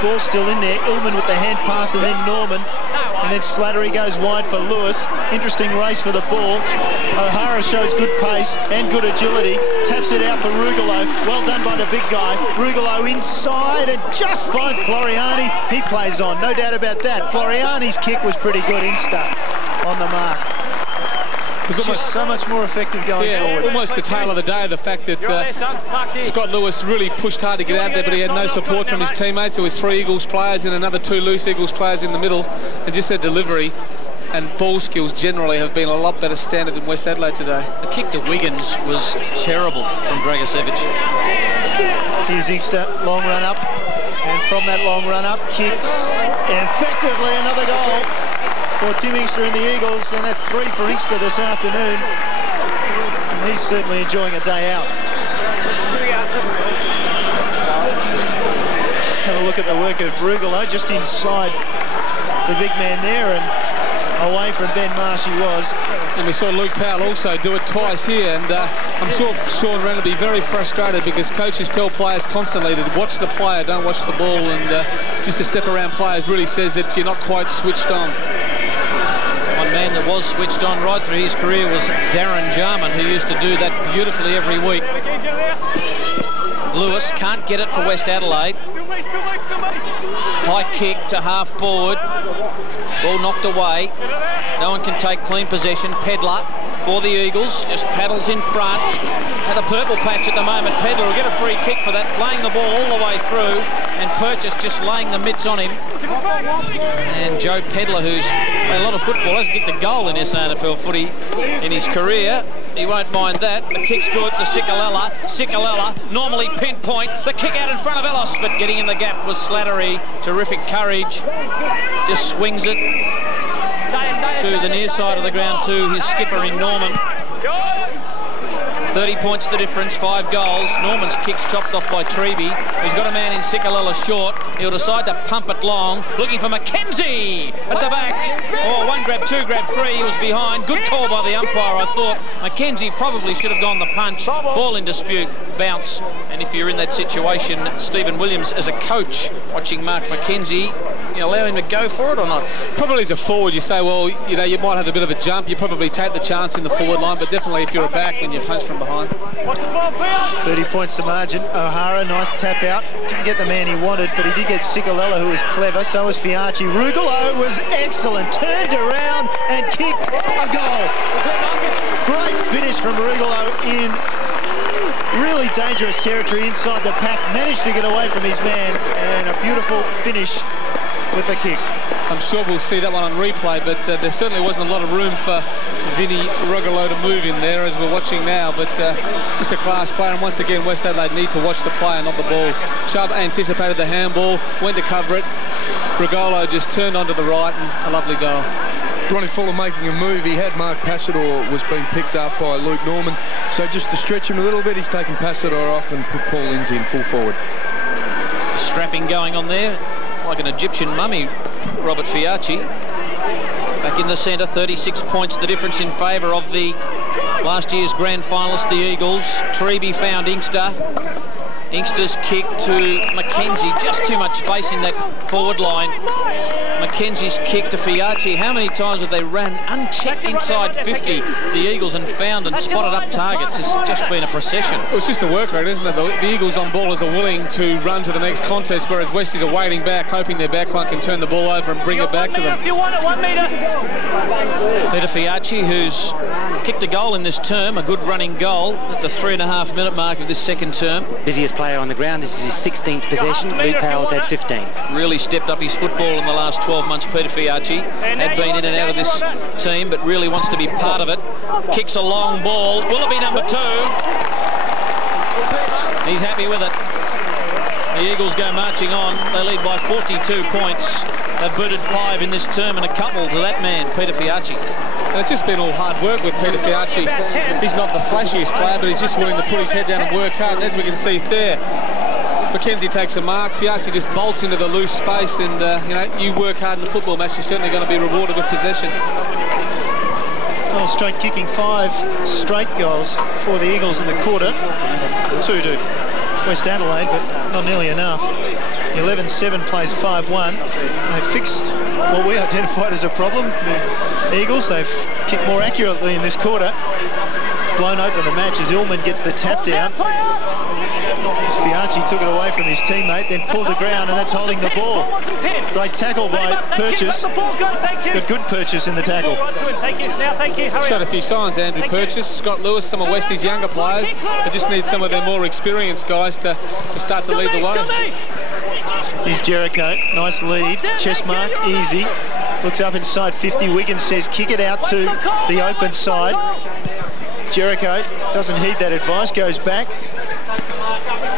Ball still in there. Illman with the hand pass, and then Norman. And then Slattery goes wide for Lewis. Interesting race for the ball. O'Hara shows good pace and good agility. Taps it out for Rugolo. Well done by the big guy. Rugolo inside and just finds Floriani. He plays on, no doubt about that. Floriani's kick was pretty good, insta on the mark. It's just so much more effective going forward. Almost the tale of the day, the fact that Scott Lewis really pushed hard to get out there, but he had no support from his teammates. There was 3 Eagles players and another 2 loose Eagles players in the middle, and just their delivery and ball skills generally have been a lot better standard than West Adelaide today. The kick to Wiggins was terrible from Dragostevic. Here's Inkster, long run up, and from that long run up, kicks, and effectively another goal for Tim Inkster and the Eagles, and that's 3 for Inkster this afternoon. And he's certainly enjoying a day out. Just have a look at the work of Rugolo, just inside the big man there, and away from Ben Marsh he was. And we saw Luke Powell also do it twice here, and I'm sure Sean Wren will be very frustrated because coaches tell players constantly to watch the player, don't watch the ball, and just to step around players really says that you're not quite switched on. One man man that was switched on right through his career was Darren Jarman, who used to do that beautifully every week. Lewis can't get it for West Adelaide. High kick to half forward. Ball knocked away. No one can take clean possession. Pedlar for the Eagles, just paddles in front. At a purple patch at the moment. Pedlar will get a free kick for that, playing the ball all the way through, and Purchase just laying the mitts on him. And Joe Pedlar, who's played a lot of football, hasn't kicked a goal in SANFL footy in his career. He won't mind that. The kick's good to Sikalella. Sikalella, normally pinpoint. The kick out in front of Ellis, but getting in the gap was Slattery. Terrific courage. Just swings it to the near side of the ground to his skipper in Norman. 30 points the difference, 5 goals. Norman's kick's chopped off by Treby. He's got a man in Sikalella short. He'll decide to pump it long, looking for McKenzie at the back. Oh, 1 grab, 2 grab, 3. He was behind. Good call by the umpire, I thought. McKenzie probably should have gone the punch. Ball in dispute, bounce. And if you're in that situation, Stephen Williams, as a coach, watching Mark McKenzie, you allow him to go for it or not? Probably as a forward, you say, well, you know, you might have a bit of a jump. You probably take the chance in the forward line, but definitely if you're a back, when you punch from behind. 30 points the margin. O'Hara, nice tap out. Didn't get the man he wanted, but he did get Sikalella, who was clever. So was Fiachi. Rugolo was excellent. Turned around and kicked a goal. Great finish from Rugolo in really dangerous territory inside the pack. Managed to get away from his man, and a beautiful finish with the kick. I'm sure we'll see that one on replay, but there certainly wasn't a lot of room for Vinny Rugolo to move in there, as we're watching now, but just a class player, and once again West Adelaide need to watch the player, not the ball. Chubb anticipated the handball, went to cover it. Rugolo just turned onto the right, and a lovely goal. Ronnie Fuller making a move. He had Mark Passador was being picked up by Luke Norman, so just to stretch him a little bit, he's taken Passador off and put Paul Lindsay in full forward. Strapping going on there, like an Egyptian mummy, Robert Fiachi. Back in the centre, 36 points the difference in favour of the last year's grand finalists, the Eagles. Treby found Inkster. Inkster's kick to McKenzie, just too much space in that forward line. McKenzie's kick to Fiachi. How many times have they ran unchecked inside 50, the Eagles, and found and spotted up targets? It's just been a procession. Well, it's just the work rate, isn't it? The Eagles on ballers are willing to run to the next contest, whereas Westies are waiting back, hoping their backline can turn the ball over and bring it back to them. If you want it, 1 metre. Peter Fiachi, who's kicked a goal in this term, a good running goal at the 3.5-minute mark of this second term. Busiest player on the ground. This is his 16th possession. Luke Powell's had 15. Really stepped up his football in the last 12 months. Peter Fiachi had been in and out of this team, but really wants to be part of it. Kicks a long ball. Will it be number 2? He's happy with it. The Eagles go marching on. They lead by 42 points. They've booted 5 in this term and a couple to that man, Peter Fiachi. And it's just been all hard work with Peter Fiachi. He's not the flashiest player, but he's just willing to put his head down and work hard. And as we can see there, McKenzie takes a mark. Fiachi just bolts into the loose space, and you know, you work hard in the football match, you're certainly going to be rewarded with possession. Well, straight kicking, 5 straight goals for the Eagles in the quarter. 2 to West Adelaide, but not nearly enough. 11-7 plays 5-1. They've fixed what we identified as a problem. The Eagles, they've kicked more accurately in this quarter. It's blown open the match as Illman gets the tap down. As Fiachi took it away from his teammate, then pulled the ground, and that's holding the ball. Great tackle by Purchase. Got good Purchase in the tackle. Showed a few signs, Andrew Purchase, Scott Lewis, some of Westie's younger players. They just need some of their more experienced guys to start to lead the way. Here's Jericho, nice lead, chest mark, easy. Looks up inside 50, Wiggins says kick it out to the open side. Jericho doesn't heed that advice, goes back.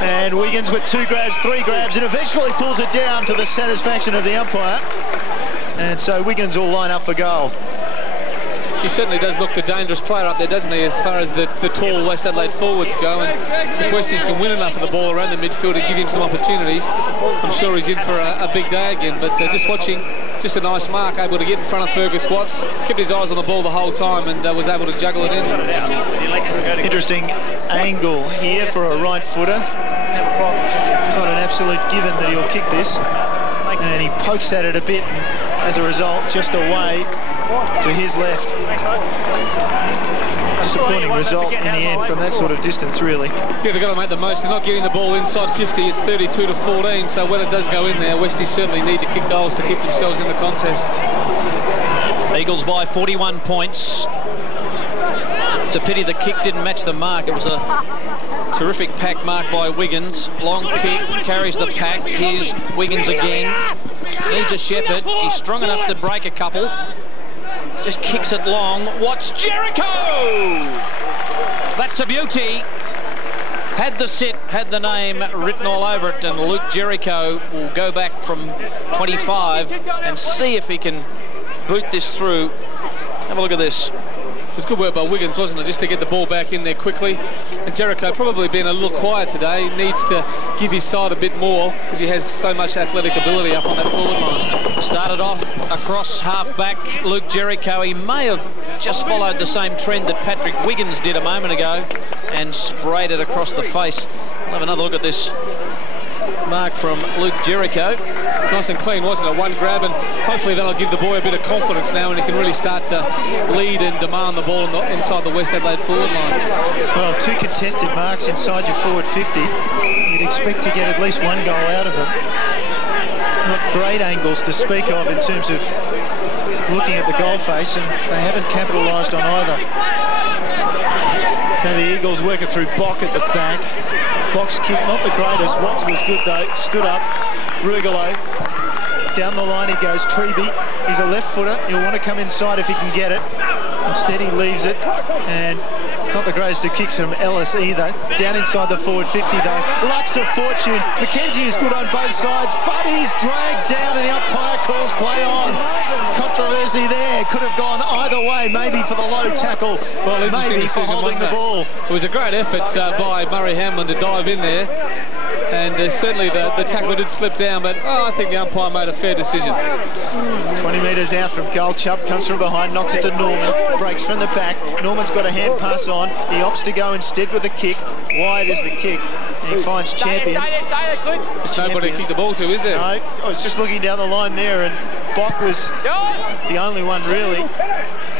And Wiggins with 2 grabs, 3 grabs, and eventually pulls it down to the satisfaction of the umpire. And so Wiggins will line up for goal. He certainly does look the dangerous player up there, doesn't he, as far as the tall West Adelaide forwards go. And if Westies can win enough of the ball around the midfield and give him some opportunities, I'm sure he's in for a big day again. But just watching, just a nice mark, able to get in front of Fergus Watts, kept his eyes on the ball the whole time, and was able to juggle it in. Interesting angle here for a right footer. Not an absolute given that he'll kick this. And he pokes at it a bit, and as a result, just away. to his left. Disappointing result in the end from that sort of distance, really. Yeah, they've got to make the most. They're not getting the ball inside 50. It's 32-14, so when it does go in there, Westies certainly need to kick goals to keep themselves in the contest. Eagles by 41 points. It's a pity the kick didn't match the mark. It was a terrific pack mark by Wiggins. Long kick, carries the pack. Here's Wiggins again. Needs a Shepherd. He's strong enough to break a couple. Just kicks it long. Watts Jericho! That's a beauty. Had the sit, had the name written all over it, and Luke Jericho will go back from 25 and see if he can boot this through. Have a look at this. It was good work by Wiggins, wasn't it, just to get the ball back in there quickly. And Jericho probably been a little quiet today. He needs to give his side a bit more because he has so much athletic ability up on that forward line. Started off across half-back Luke Jericho. He may have just followed the same trend that Patrick Wiggins did a moment ago and sprayed it across the face. We'll have another look at this mark from Luke Jericho. Nice and clean, wasn't it? One grab, and hopefully that'll give the boy a bit of confidence now, and he can really start to lead and demand the ball inside the West Adelaide forward line. Well, 2 contested marks inside your forward 50. You'd expect to get at least 1 goal out of them. Not great angles to speak of in terms of looking at the goal face, and they haven't capitalised on either. So the Eagles work it through Bock at the back. Box kick, not the greatest. Watts was good though. Stood up. Rugolo. Down the line he goes. Treby. He's a left footer. He'll want to come inside if he can get it. Instead he leaves it. And not the greatest of kicks from Ellis either. Down inside the forward 50 though. Lucks of fortune. McKenzie is good on both sides, but he's dragged down and the umpire calls play on. Controversy there. Could have gone either way. Maybe for the low tackle. Well, maybe for holding the ball. It was a great effort by Murray Hamlin to dive in there. And certainly the tackler did slip down, but I think the umpire made a fair decision. 20 metres out from goal. Chubb comes from behind, knocks it to Norman, breaks from the back. Norman's got a hand pass on. He opts to go instead with a kick. Wide is the kick. And he finds Champion. There's nobody to kick the ball to, is there? No, I was just looking down the line there, and Bock was the only one really.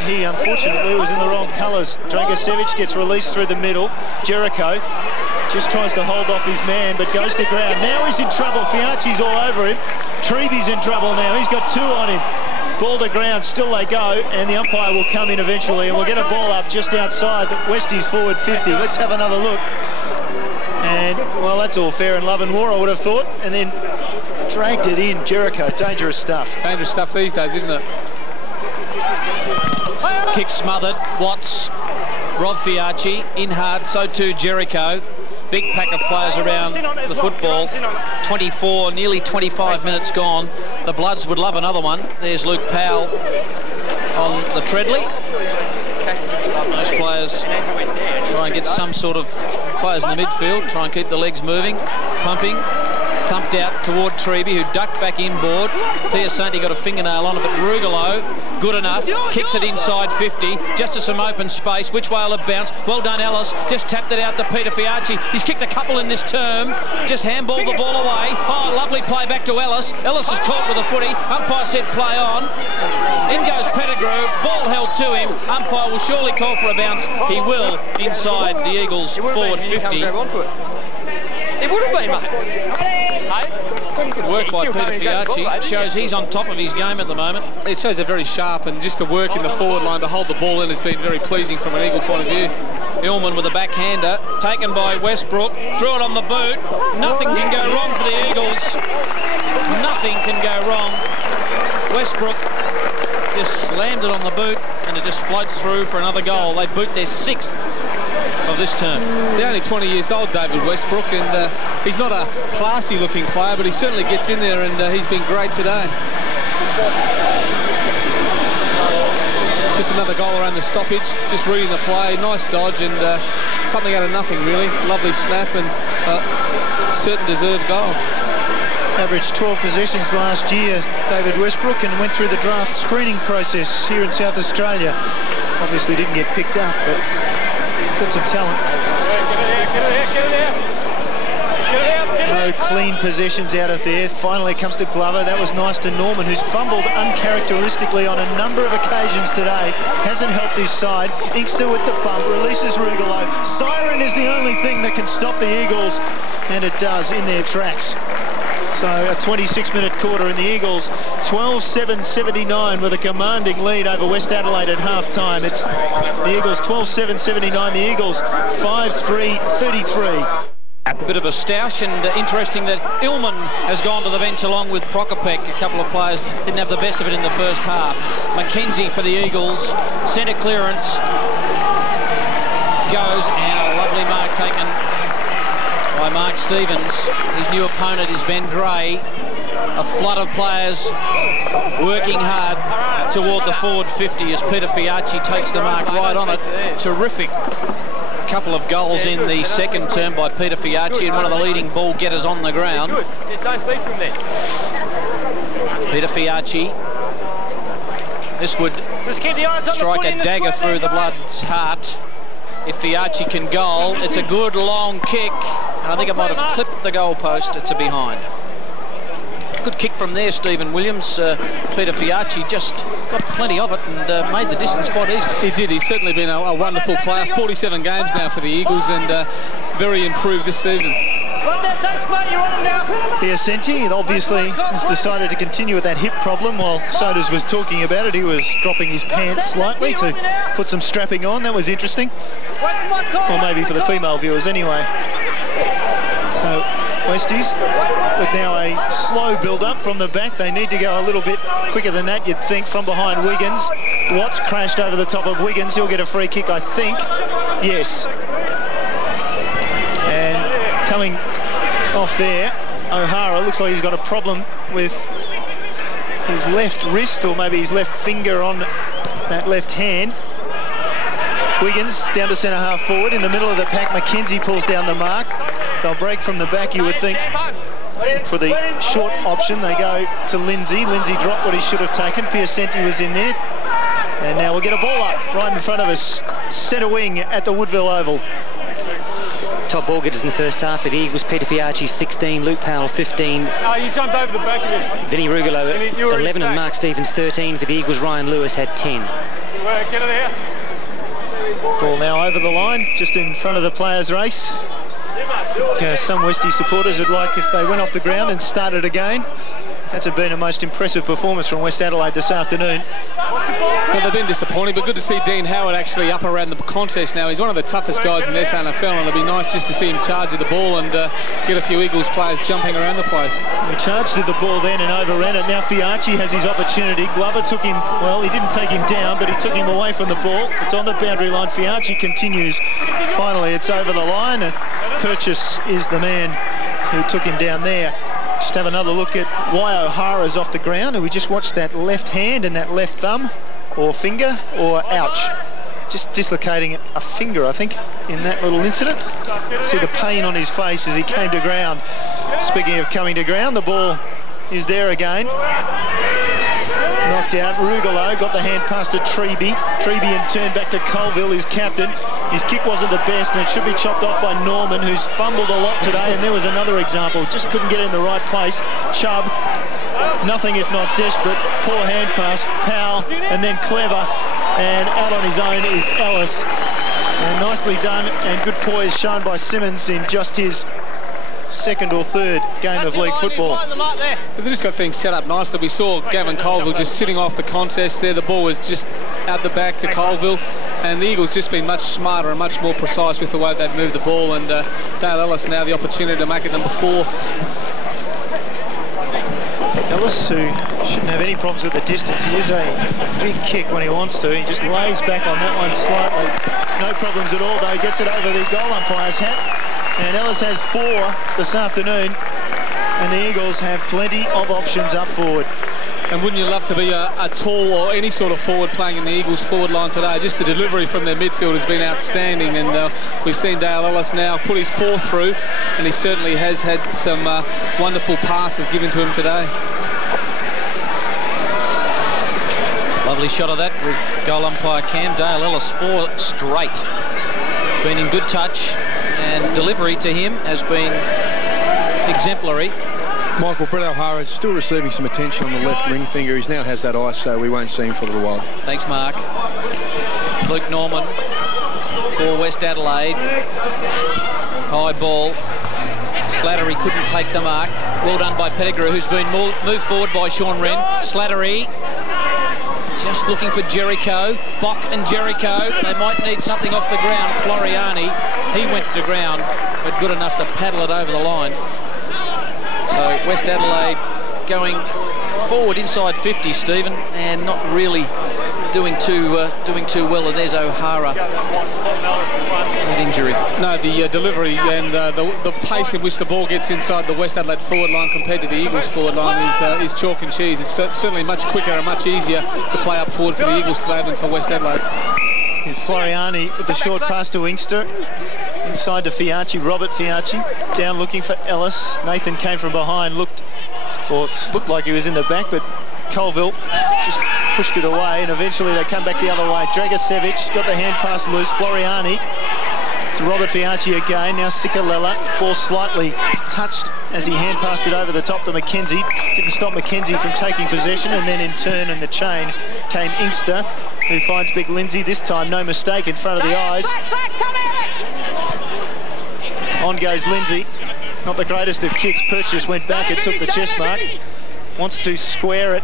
He unfortunately was in the wrong colours. Dragosevic gets released through the middle. Jericho just tries to hold off his man, but goes to ground. Now he's in trouble. Fiancci's all over him. Treby's in trouble now. He's got 2 on him. Ball to ground, still they go, and the umpire will come in eventually, and we'll get a ball up just outside the Westies forward 50. Let's have another look. And, well, that's all fair and love and war, I would have thought. And then dragged it in. Jericho, dangerous stuff. Dangerous stuff these days, isn't it? Kick smothered. Watts, Rob Fiacci, in hard, so too Jericho. Big pack of players around the football. 24, nearly 25 minutes gone. The Bloods would love another one. There's Luke Powell on the Treadley. Most players try and get some sort of players in the midfield, try and keep the legs moving, pumping. Thumped out toward Treby, who ducked back inboard. Piasanti got a fingernail on it, but Rugolo, good enough, kicks it inside 50, just to some open space. Which way will it bounce? Well done, Ellis. Just tapped it out to Peter Fiacci. He's kicked a couple in this term. Just handballed the ball away. Oh, lovely play back to Ellis. Ellis is caught with a footy. Umpire said play on. In goes Pettigrew. Ball held to him. Umpire will surely call for a bounce. He will inside the Eagles forward 50. It would have been, mate. Good work by Peter Fiacci. Shows he's on top of his game at the moment. It shows they're very sharp, and just to work in the forward line to hold the ball in has been very pleasing from an Eagle point of view. Illman with a backhander, taken by Westbrook, threw it on the boot. Nothing can go wrong for the Eagles. Nothing can go wrong. Westbrook just slammed it on the boot, and it just floats through for another goal. They boot their 6th of this term. They're only 20 years old, David Westbrook, and he's not a classy looking player, but he certainly gets in there, and he's been great today. Just another goal around the stoppage, just reading the play, nice dodge, and something out of nothing really. Lovely snap and certain deserved goal. Averaged 12 possessions last year, David Westbrook, and went through the draft screening process here in South Australia. Obviously didn't get picked up, but he's got some talent. No clean possessions out of there. Finally it comes to Glover. That was nice to Norman, who's fumbled uncharacteristically on a number of occasions today. Hasn't helped his side. Inkster with the bump, releases Rugolo. Siren is the only thing that can stop the Eagles, and it does in their tracks. So a 26-minute quarter in the Eagles, 12-7-79 with a commanding lead over West Adelaide at half-time. It's the Eagles 12-7-79, the Eagles 5-3-33. A bit of a stoush, and interesting that Illman has gone to the bench along with Prokopec. A couple of players didn't have the best of it in the first half. McKenzie for the Eagles, centre clearance goes, and a lovely mark taken by Mark Stevens. His new opponent is Ben Dray. A flood of players working hard toward the forward 50 as Peter Fiacci takes the mark right on it. Terrific couple of goals in the second term by Peter Fiacci, and one of the leading ball getters on the ground. Just don't speak from there. Peter Fiacci. This would strike a dagger through the blood's heart. If Fiacci can goal, it's a good long kick, and I think it might have clipped the goalpost. It's a behind. Good kick from there, Stephen Williams. Peter Fiacci just got plenty of it and made the distance quite easy. He did. He's certainly been a wonderful player. 47 games now for the Eagles, and very improved this season. Piacenti obviously has decided to continue with that hip problem. While Sodas was talking about it, he was dropping his pants slightly to put some strapping on. That was interesting. Or maybe for the female viewers anyway. So Westies with now a slow build-up from the back. They need to go a little bit quicker than that, you'd think, from behind Wiggins. Watts crashed over the top of Wiggins. He'll get a free kick, I think. Yes. And coming off there, O'Hara looks like he's got a problem with his left wrist, or maybe his left finger on that left hand. Wiggins down to centre half forward in the middle of the pack. McKenzie pulls down the mark. They'll break from the back, you would think. For the short option, they go to Lindsay. Lindsay dropped what he should have taken. Piacenti was in there. And now we'll get a ball up right in front of us. Centre wing at the Woodville Oval. Top ball getters in the first half for the Eagles. Peter Fiacci 16, Luke Powell 15. Oh, you jumped over the back of it. Vinny Rugolo 11 and Mark Stevens 13. For the Eagles, Ryan Lewis had 10. Get it here. Ball now over the line, just in front of the players' race. Some Westie supporters would like if they went off the ground and started again. That's been a most impressive performance from West Adelaide this afternoon. Well, they've been disappointing, but good to see Dean Howard actually up around the contest now. He's one of the toughest guys in this NFL, and it'll be nice just to see him charge at the ball and get a few Eagles players jumping around the place. He charged at the ball then and overran it. Now Fiacci has his opportunity. Glover took him, well, he didn't take him down, but he took him away from the ball. It's on the boundary line. Fiacci continues. Finally, it's over the line, and Purchase is the man who took him down there. Just have another look at why O'Hara's off the ground, and we just watched that left hand and that left thumb or finger, or ouch, just dislocating a finger, I think, in that little incident. See the pain on his face as he came to ground. Speaking of coming to ground, the ball is there again. Knocked out. Rugolo got the hand pass to Treby. Treby in turn back to Colville, his captain. His kick wasn't the best, and it should be chopped off by Norman, who's fumbled a lot today. And there was another example, just couldn't get in the right place. Chubb, nothing if not desperate. Poor hand pass. Powell, and then Clever, and out on his own is Ellis. And nicely done, and good poise shown by Simmons in just his second or third game of league football. They just got things set up nicely. We saw Gavin Colville just sitting off the contest there. The ball was just out the back to Colville, and the Eagles just been much smarter and much more precise with the way they've moved the ball, and Dale Ellis now the opportunity to make it number 4. Ellis, who shouldn't have any problems with the distance, he is a big kick when he wants to. He just lays back on that one slightly. No problems at all, though. He gets it over the goal umpire's hat. And Ellis has 4 this afternoon, and the Eagles have plenty of options up forward. And wouldn't you love to be a tall or any sort of forward playing in the Eagles forward line today? Just the delivery from their midfield has been outstanding, and we've seen Dale Ellis now put his 4 through, and he certainly has had some wonderful passes given to him today. Lovely shot of that with goal umpire Cam. Dale Ellis 4 straight. Been in good touch, and delivery to him has been exemplary. Michael, Brett O'Hara is still receiving some attention on the left ring finger. He now has that ice, so we won't see him for a little while. Thanks, Mark. Luke Norman for West Adelaide. High ball. Slattery couldn't take the mark. Well done by Pettigrew, who's been moved forward by Sean Wren. Slattery just looking for Jericho. Bock and Jericho, they might need something off the ground. Floriani, he went to ground, but good enough to paddle it over the line. So West Adelaide going forward inside 50, Stephen, and not really doing too well. And there's O'Hara with injury. No, the delivery and the pace in which the ball gets inside the West Adelaide forward line compared to the Eagles forward line is chalk and cheese. It's certainly much quicker and much easier to play up forward for the Eagles today than for West Adelaide. Here's Floriani with the short pass to Inkster. Inside to Fiachi, Robert Fiachi. Down looking for Ellis. Nathan came from behind, looked like he was in the back, but Colville just pushed it away, and eventually they come back the other way. Dragicevic got the hand pass loose. Floriani to Robert Fiachi again. Now Sikalella. Ball slightly touched as he hand passed it over the top to McKenzie. Didn't stop McKenzie from taking possession, and then in turn in the chain came Inkster, who finds Big Lindsay. This time no mistake in front of the eyes. On goes Lindsay. Not the greatest of kicks. Purchase went back and took the chest mark. Wants to square it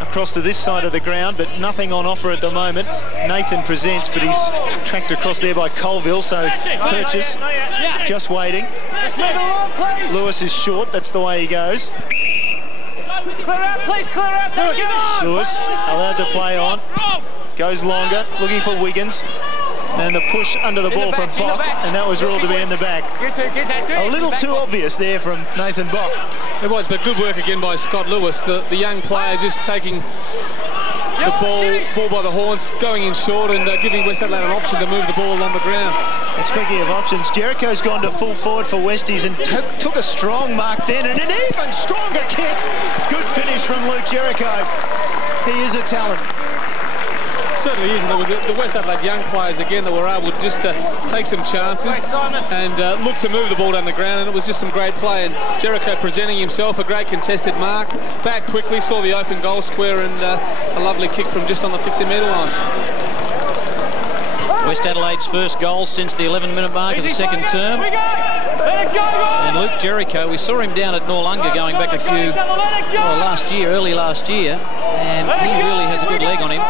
across to this side of the ground, but nothing on offer at the moment. Nathan presents, but he's tracked across there by Colville, so Purchase just waiting. Lewis is short, that's the way he goes. Lewis allowed to play on. Goes longer, looking for Wiggins. And the push under the ball from Bock, and that was ruled to be in the back. A little too obvious there from Nathan Bock. It was, but good work again by Scott Lewis, the young player, just taking the ball by the horns, going in short and giving West Adelaide an option to move the ball along the ground. And speaking of options, Jericho's gone to full forward for Westies and took a strong mark then, and an even stronger kick. Good finish from Luke Jericho. He is a talent. Certainly is, and there was the West Adelaide young players again that were able just to take some chances and look to move the ball down the ground, and it was just some great play. And Jericho presenting himself, a great contested mark, back quickly, saw the open goal square, and a lovely kick from just on the 50-metre line. West Adelaide's first goal since the 11-minute mark of the second term. And Luke Jericho, we saw him down at Noarlunga going back early last year, and he really has a good leg on him.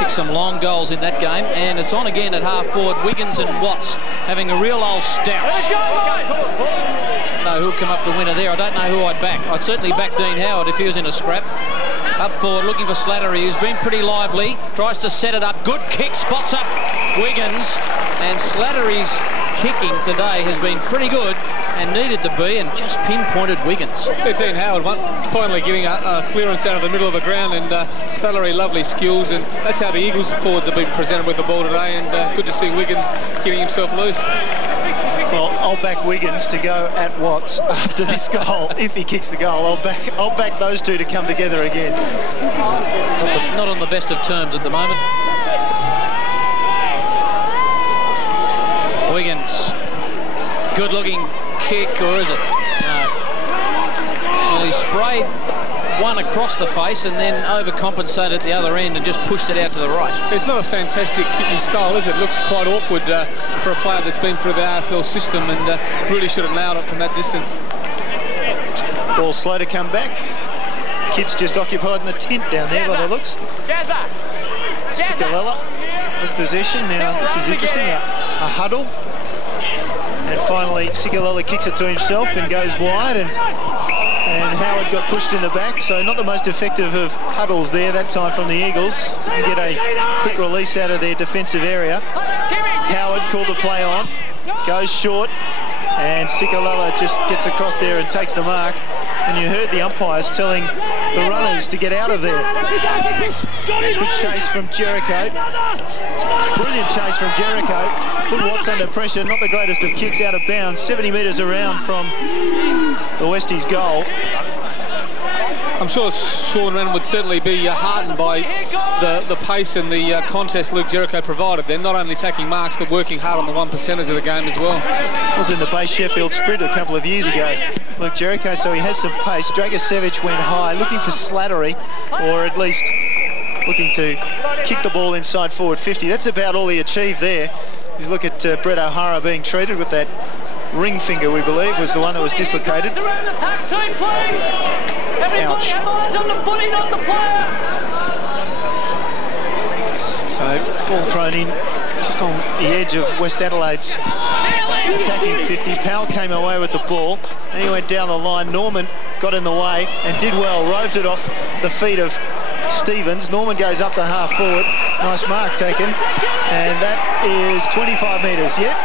Kicked some long goals in that game, and it's on again at half forward. Wiggins and Watts having a real old stoush. I don't know who'll come up the winner there. I don't know who I'd back. I'd certainly back Dean Howard if he was in a scrap. Up forward, looking for Slattery, who's been pretty lively. Tries to set it up. Good kick, spots up Wiggins. And Slattery's kicking today has been pretty good and needed to be, and just pinpointed Wiggins. Yeah, Dean Howard finally getting a clearance out of the middle of the ground, and Slattery, lovely skills, and that's how the Eagles forwards have been presented with the ball today, and good to see Wiggins getting himself loose. Well, I'll back Wiggins to go at Watts after this goal. If he kicks the goal, I'll back those two to come together again. Not on the best of terms at the moment. Wiggins, good looking kick, or is it? No. Well, he sprayed one across the face and then overcompensated at the other end and just pushed it out to the right. It's not a fantastic kicking style, is it? It looks quite awkward for a player that's been through the AFL system, and really should have nailed it from that distance. Ball slow to come back. Kid's just occupied in the tent down there by the looks. Sikalella with possession. Now this is interesting, a huddle. And finally Sikalella kicks it to himself and goes wide, and Howard got pushed in the back, so not the most effective of huddles there that time from the Eagles. Didn't get a quick release out of their defensive area. Howard called the play on, goes short, and Sikalella just gets across there and takes the mark. And you heard the umpires telling the runners to get out of there. Good chase from Jericho. Brilliant chase from Jericho. Put Watts under pressure, not the greatest of kicks, out of bounds, 70 metres around from the Westies goal. I'm sure Sean Wren would certainly be heartened by the pace and the contest Luke Jericho provided. They're not only taking marks, but working hard on the 1%ers of the game as well. Was in the Bay Sheffield Sprint a couple of years ago, Luke Jericho, so he has some pace. Dragicevic went high, looking for Slattery, or at least looking to kick the ball inside forward 50. That's about all he achieved there. You look at Brett O'Hara being treated with that ring finger, we believe, was the one that was dislocated. Ouch. So, ball thrown in just on the edge of West Adelaide's attacking 50. Powell came away with the ball, and he went down the line. Norman got in the way and did well, roved it off the feet of Stevens. Norman goes up to half forward. Nice mark taken, and that is 25 metres. Yep.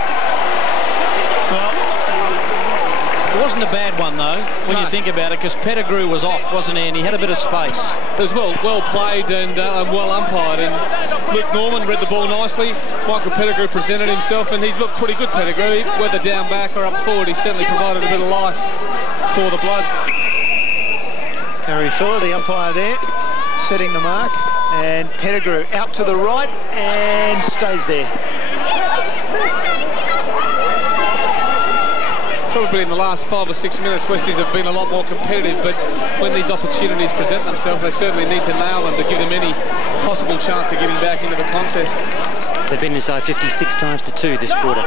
Well, it wasn't a bad one though, when you think about it, because Pettigrew was off, wasn't he? And he had a bit of space. It was well played and well umpired. And Luke Norman read the ball nicely. Michael Pettigrew presented himself, and he's looked pretty good, Pettigrew. Whether down back or up forward, he certainly provided a bit of life for the Bloods. Harry Fuller, the umpire there, setting the mark, and Pettigrew out to the right and stays there. Probably in the last 5 or 6 minutes, Westies have been a lot more competitive, but when these opportunities present themselves, they certainly need to nail them to give them any possible chance of getting back into the contest. They've been inside 56 times to 2 this quarter.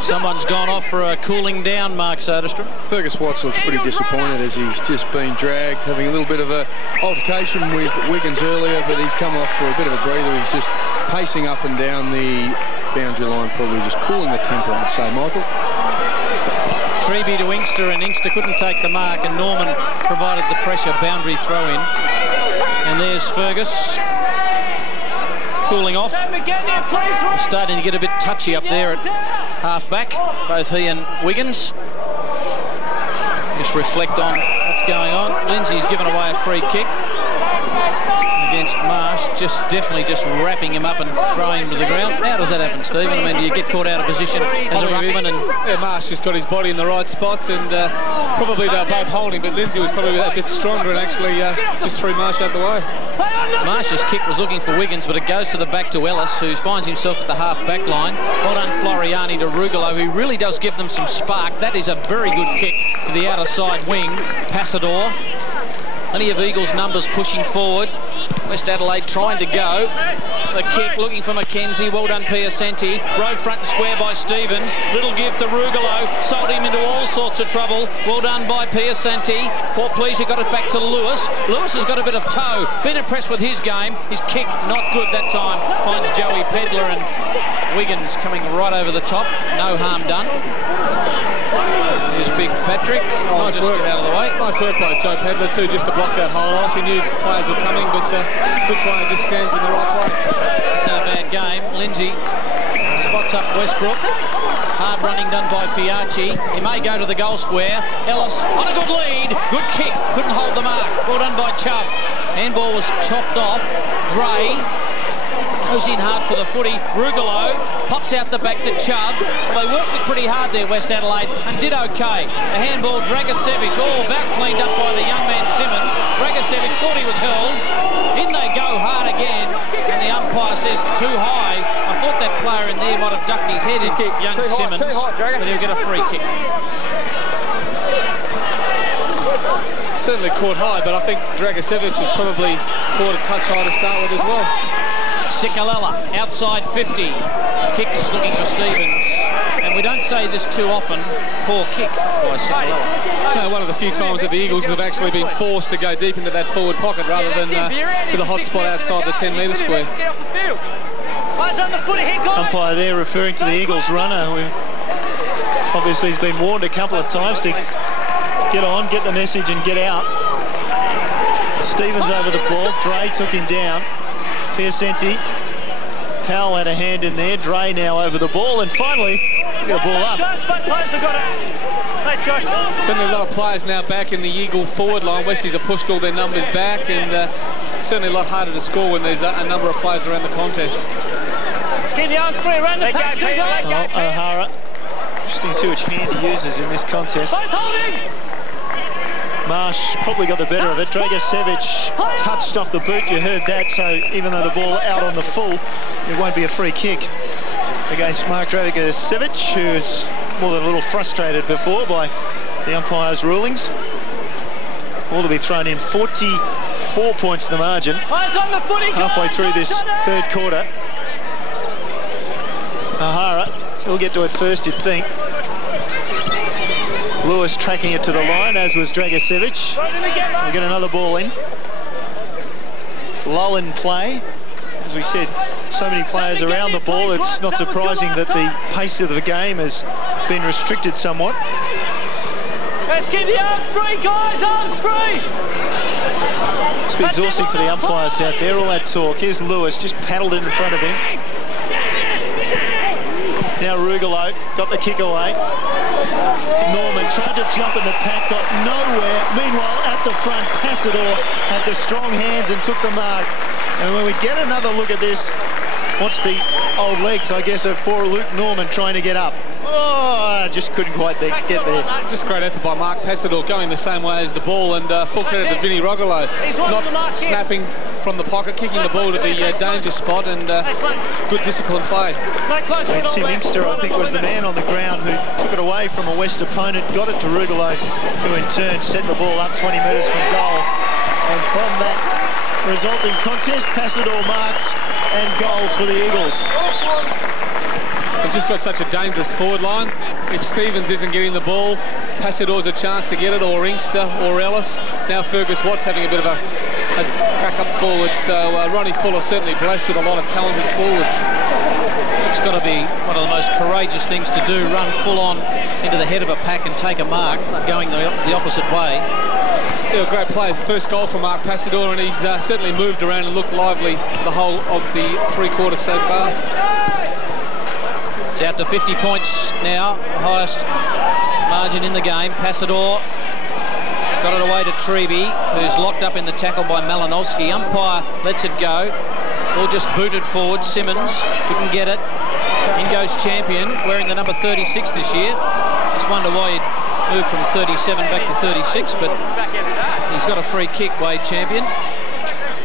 Someone's gone off for a cooling down, Mark Soderstrom. Fergus Watts looks pretty disappointed as he's just been dragged, having a little bit of a altercation with Wiggins earlier, but he's come off for a bit of a breather. He's just pacing up and down the boundary line, probably just cooling the temper, I'd say, Michael. Treby to Inkster, and Inkster couldn't take the mark, and Norman provided the pressure. Boundary throw in. And there's Fergus cooling off. Starting to get a bit touchy up there at half-back, both he and Wiggins. Just reflect on what's going on. Lindsay's given away a free kick against Marsh, definitely wrapping him up and throwing him to the ground. How does that happen, Stephen? I mean, do you get caught out of position as a ruckman? And Marsh just got his body in the right spots, and probably they're both holding, but Lindsay was probably a bit stronger and actually just threw Marsh out the way. Marsh's kick was looking for Wiggins, but it goes to the back to Ellis, who finds himself at the half-back line. Well done, Floriani to Rugolo, who really does give them some spark. That is a very good kick to the outer side wing. Passador. Plenty of Eagles numbers pushing forward. West Adelaide trying to go. The kick looking for Mackenzie. Well done, Piacenti. Rode front and square by Stevens. Little give to Rugolo. Sold him into all sorts of trouble. Well done by Piacenti. Poor Pleasure got it back to Lewis. Lewis has got a bit of toe. Been impressed with his game. His kick not good that time. Finds Joey Pedler, and Wiggins coming right over the top. No harm done. Here's Big Patrick. Nice work. Get out of the way. Nice work by Joe Pedler too, just to block that hole off. He knew players were coming, but good player just stands in the right place. No bad game. Lindsay spots up Westbrook. Hard running done by Piacci. He may go to the goal square. Ellis on a good lead. Good kick. Couldn't hold the mark. Well done by Chubb. Handball was chopped off. Dre goes in hard for the footy. Rugolo pops out the back to Chubb. Well, they worked it pretty hard there, West Adelaide, and did okay. The handball, Dragicevic, back cleaned up by the young man Simmons. Dragicevic thought he was held. In they go hard again, and the umpire says too high. I thought that player in there might have ducked his head in young Simmons, but he'll get a free kick. Certainly caught high, but I think Dragicevic has probably caught a touch high to start with as well. Sikalella, outside 50. Kicks looking for Stevens. And we don't say this too often, poor kick by Sikalella. No, one of the few times that the Eagles have actually been forced to go deep into that forward pocket rather than to the hot spot outside the 10-metre square. Umpire there referring to the Eagles runner, who obviously has been warned a couple of times to get on, get the message and get out. Stevens over the ball. Dre took him down. Piacenti. Powell had a hand in there. Dre now over the ball, and finally get a ball up. Certainly a lot of players now back in the Eagle forward line. Westies have pushed all their numbers back, and certainly a lot harder to score when there's a number of players around the contest. Keep the arms free around the patch. O'Hara. Interesting to see which hand he uses in this contest. Marsh probably got the better of it. Dragicevic touched off the boot. You heard that. So even though the ball out on the full, it won't be a free kick against Mark Dragicevic, who is more than a little frustrated before by the umpire's rulings. All to be thrown in. 44 points the margin. Halfway through this third quarter. O'Hara, he'll get to it first, you'd think. Lewis tracking it to the line, as was Dragicevic. We'll get another ball in. Lull in play. As we said, so many players around the ball, it's not surprising that the pace of the game has been restricted somewhat. Let's keep the arms free, guys, arms free! It's been exhausting for the umpires out there, all that talk. Here's Lewis, just paddled it in front of him. Now Rugolo got the kick away. Norman tried to jump in the pack, got nowhere. Meanwhile, at the front, Passador had the strong hands and took the mark. And when we get another look at this, watch the old legs, I guess, of poor Luke Norman trying to get up. Oh, just couldn't quite get there. Just great effort by Mark Passador, going the same way as the ball, and full credit to Vinny Rugolo, not snapping from the pocket, kicking the ball to the danger spot, and good disciplined play. And Tim Inkster, I think, was the man on the ground who took it away from a West opponent, got it to Rugolo, who in turn set the ball up 20 metres from goal. And from that resulting contest, Passador marks and goals for the Eagles. They've just got such a dangerous forward line. If Stevens isn't getting the ball, Passador's a chance to get it, or Inkster, or Ellis. Now Fergus Watts having a bit of a crack up forward. So Ronnie Fuller certainly blessed with a lot of talented forwards. It's got to be one of the most courageous things to do, run full on into the head of a pack and take a mark, going the opposite way. Yeah, great play. First goal for Mark Passador, and he's certainly moved around and looked lively for the whole of the three quarters so far. It's out to 50 points now, the highest margin in the game. Passador got it away to Treby, who's locked up in the tackle by Malinowski. Umpire lets it go. All just booted forward. Simmons couldn't get it. In goes Champion, wearing the number 36 this year. Just wonder why he'd moved from 37 back to 36, but he's got a free kick, Wade Champion.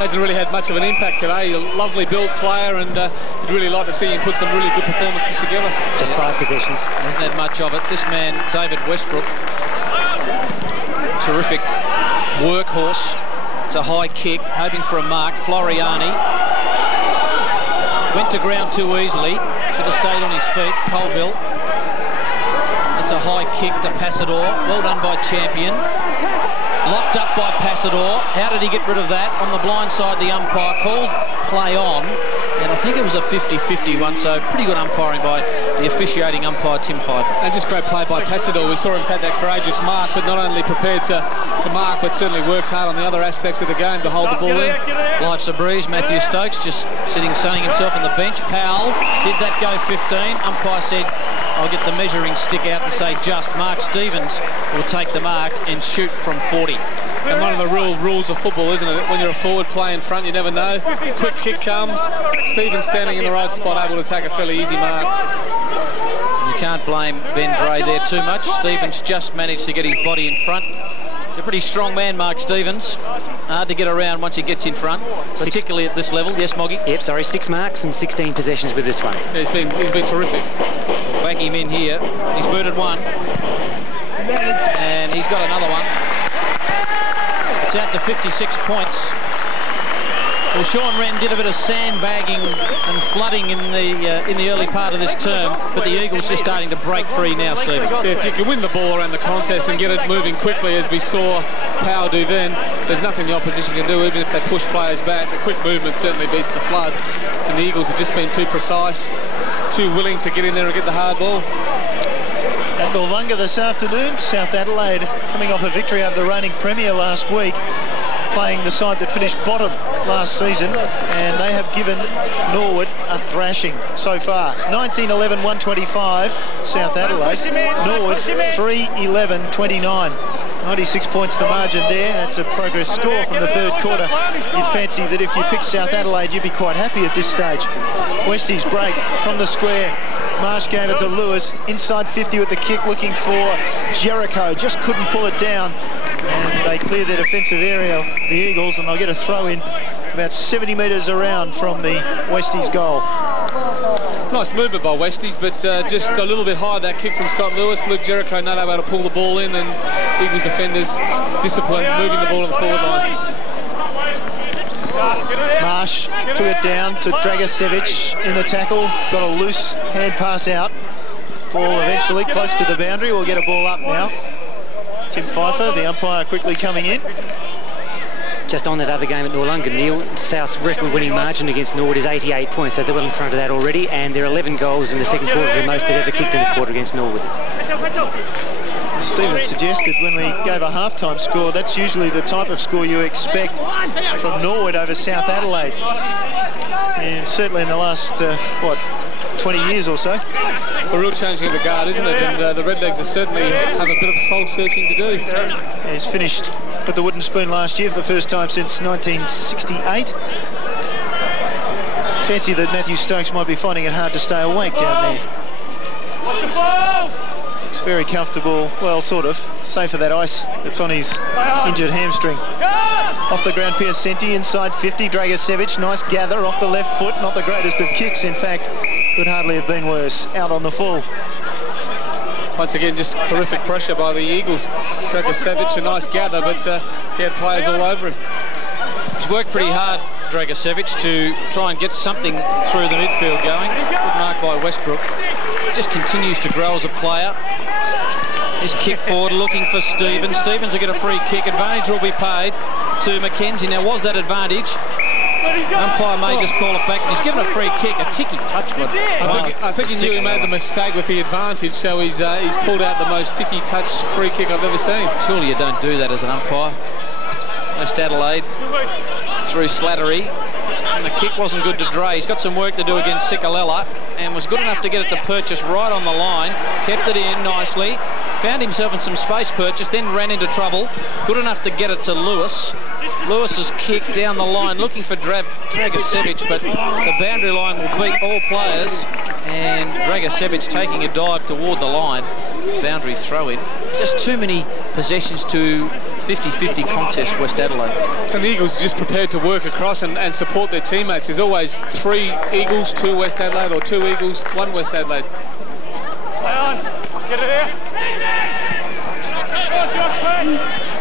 Hasn't really had much of an impact today. A lovely built player, and you'd really like to see him put some really good performances together. Just 5 possessions. Hasn't had much of it. This man, David Westbrook, terrific workhorse. It's a high kick, hoping for a mark. Floriani went to ground too easily. Should have stayed on his feet. Colville. It's a high kick to Passador. Well done by Champion. Locked up by Passador. How did he get rid of that? On the blind side, the umpire called play on, and I think it was a 50-50 one, so pretty good umpiring by the officiating umpire, Tim Pfeiffer. And just great play by Passador. We saw him take that courageous mark, but not only prepared to mark, but certainly works hard on the other aspects of the game to hold the ball in. Life's a breeze. Matthew Stokes just sunning himself on the bench. Powell, did that go 15? Umpire said, I'll get the measuring stick out and say just. Mark Stevens will take the mark and shoot from 40. And one of the real rules of football, isn't it? When you're a forward play in front, you never know. Quick kick comes. Stevens standing in the right spot, able to take a fairly easy mark. You can't blame Ben Dre there too much. Stevens just managed to get his body in front. He's a pretty strong man, Mark Stevens. Hard to get around once he gets in front, particularly at this level. Yes, Moggy? Yep, sorry, 6 marks and 16 possessions with this one. Yeah, he's been terrific. We'll back him in here. He's booted one. And he's got another one. It's out to 56 points. Well, Sean Wren did a bit of sandbagging and flooding in the early part of this term, but the Eagles just starting to break free now, Stephen. Yeah, if you can win the ball around the contest and get it moving quickly, as we saw Power do then, there's nothing the opposition can do, even if they push players back. The quick movement certainly beats the flood, and the Eagles have just been too precise, too willing to get in there and get the hard ball. At Milwunga this afternoon, South Adelaide coming off a victory over the reigning Premier last week, playing the side that finished bottom last season, and they have given Norwood a thrashing so far. 19-11-125, South Adelaide. Norwood 3-11-29. 96 points the margin there. That's a progress score from the third quarter. You'd fancy that if you picked South Adelaide, you'd be quite happy at this stage. Westies break from the square. Marsh gave it to Lewis. Inside 50 with the kick, looking for Jericho. Just couldn't pull it down. And they clear their defensive area, the Eagles, and they'll get a throw in about 70 metres around from the Westies goal. Nice movement by Westies, but just a little bit high, that kick from Scott Lewis. Luke Jericho not able to pull the ball in, and Eagles defenders disciplined, moving the ball to the forward line. Marsh took it down to Dragicevic in the tackle. Got a loose hand pass out. Ball eventually close to the boundary. We'll get a ball up now. Tim Pfeiffer, the umpire, quickly coming in. Just on that other game at Noarlunga, South's record-winning margin against Norwood is 88 points, so they're well in front of that already, and there are 11 goals in the second quarter, the most they've ever kicked in a quarter against Norwood. Stephen suggested when we gave a half-time score, that's usually the type of score you expect from Norwood over South Adelaide. And certainly in the last, 20 years or so. A real changing of the guard, isn't it? And the Redlegs are certainly have a bit of soul-searching to do. He's finished with the wooden spoon last year for the first time since 1968. Fancy that Matthew Stokes might be finding it hard to stay awake down there. Looks very comfortable, well, sort of. Safe for that ice that's on his injured hamstring. Off the ground, Piacenti, inside 50, Dragicevic, nice gather off the left foot, not the greatest of kicks, in fact, could hardly have been worse, out on the full. Once again, just terrific pressure by the Eagles. Dragicevic, a nice gather, but he had players all over him. He's worked pretty hard, Dragicevic, to try and get something through the midfield going. Good mark by Westbrook. Just continues to grow as a player. His kick forward, looking for Stevens. Stevens will get a free kick. Advantage will be paid to Mackenzie. Now, was that advantage? Umpire may just call it back. He's given a free kick, a ticky touch. But I think he knew he made the mistake with the advantage, so he's pulled out the most ticky touch free kick I've ever seen. Surely you don't do that as an umpire. West Adelaide through Slattery. And the kick wasn't good to Dre. He's got some work to do against Sikalella and was good enough to get it to Purchase right on the line. Kept it in nicely. Found himself in some space, Purchase, then ran into trouble. Good enough to get it to Lewis. Lewis's kick down the line, looking for Dragicevic, but the boundary line will beat all players. And Dragicevic taking a dive toward the line. Boundary throw in. Just too many possessions to 50-50 contest, West Adelaide. And the Eagles are just prepared to work across and support their teammates. There's always 3 Eagles, 2 West Adelaide, or 2 Eagles, 1 West Adelaide. Get it here.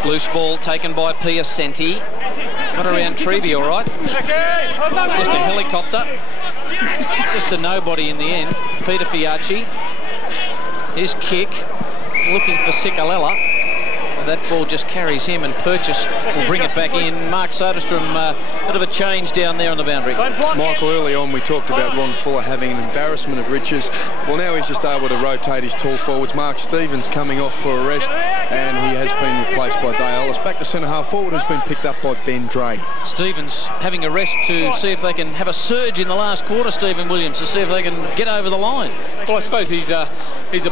Loose ball taken by Piacenti. Got around Treeby, all right. Just a helicopter. Just a nobody in the end. Peter Fiacci. His kick, looking for Sikalella. That ball just carries him, and Purchase will bring it back in. Mark Soderstrom, bit of a change down there on the boundary. Michael, early on we talked about Ron Fuller having an embarrassment of riches. Well, now he's just able to rotate his tall forwards. Mark Stevens coming off for a rest, and he has been replaced by Day Ellis. Back to centre-half forward has been picked up by Ben Dre. Stevens having a rest to see if they can have a surge in the last quarter, Stephen Williams, to see if they can get over the line. Well, I suppose he's a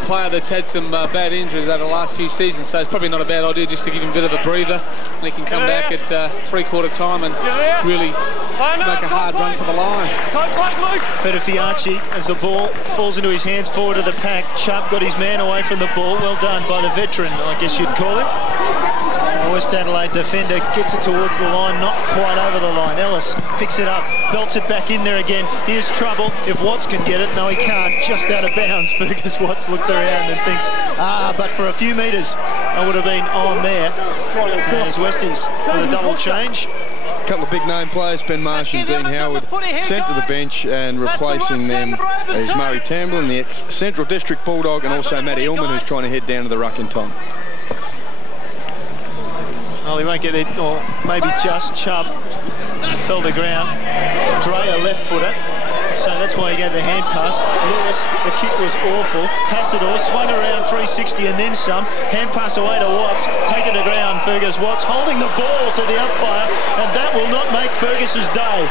player that's had some bad injuries over the last few seasons, so it's probably not a bad idea just to give him a bit of a breather, and he can come back at three-quarter time and really make a hard run for the line. Peter Fiacci, as the ball falls into his hands, forward of the pack. Chubb got his man away from the ball. Well done by the veteran, I guess you'd call him. The West Adelaide defender gets it towards the line, not quite over the line. Ellis picks it up, belts it back in there again. Here's trouble if Watts can get it. No, he can't. Just out of bounds. Fergus Watts looks around and thinks, but for a few metres, I would have been on there. As Westies with a double change. A couple of big name players, Ben Marsh and Dean Howard, sent to the bench, and replacing them is Murray Tamblin, the ex-Central District Bulldog, and also Matty Illman, who's trying to head down to the ruck in time. Well, he won't get it, or maybe just Chubb fell to ground. Dre, a left footer, so that's why he gave the hand pass. Lewis, the kick was awful. Passador swung around 360 and then some. Hand pass away to Watts, taken to ground. Fergus Watts holding the ball to the umpire, and that will not make Fergus's day.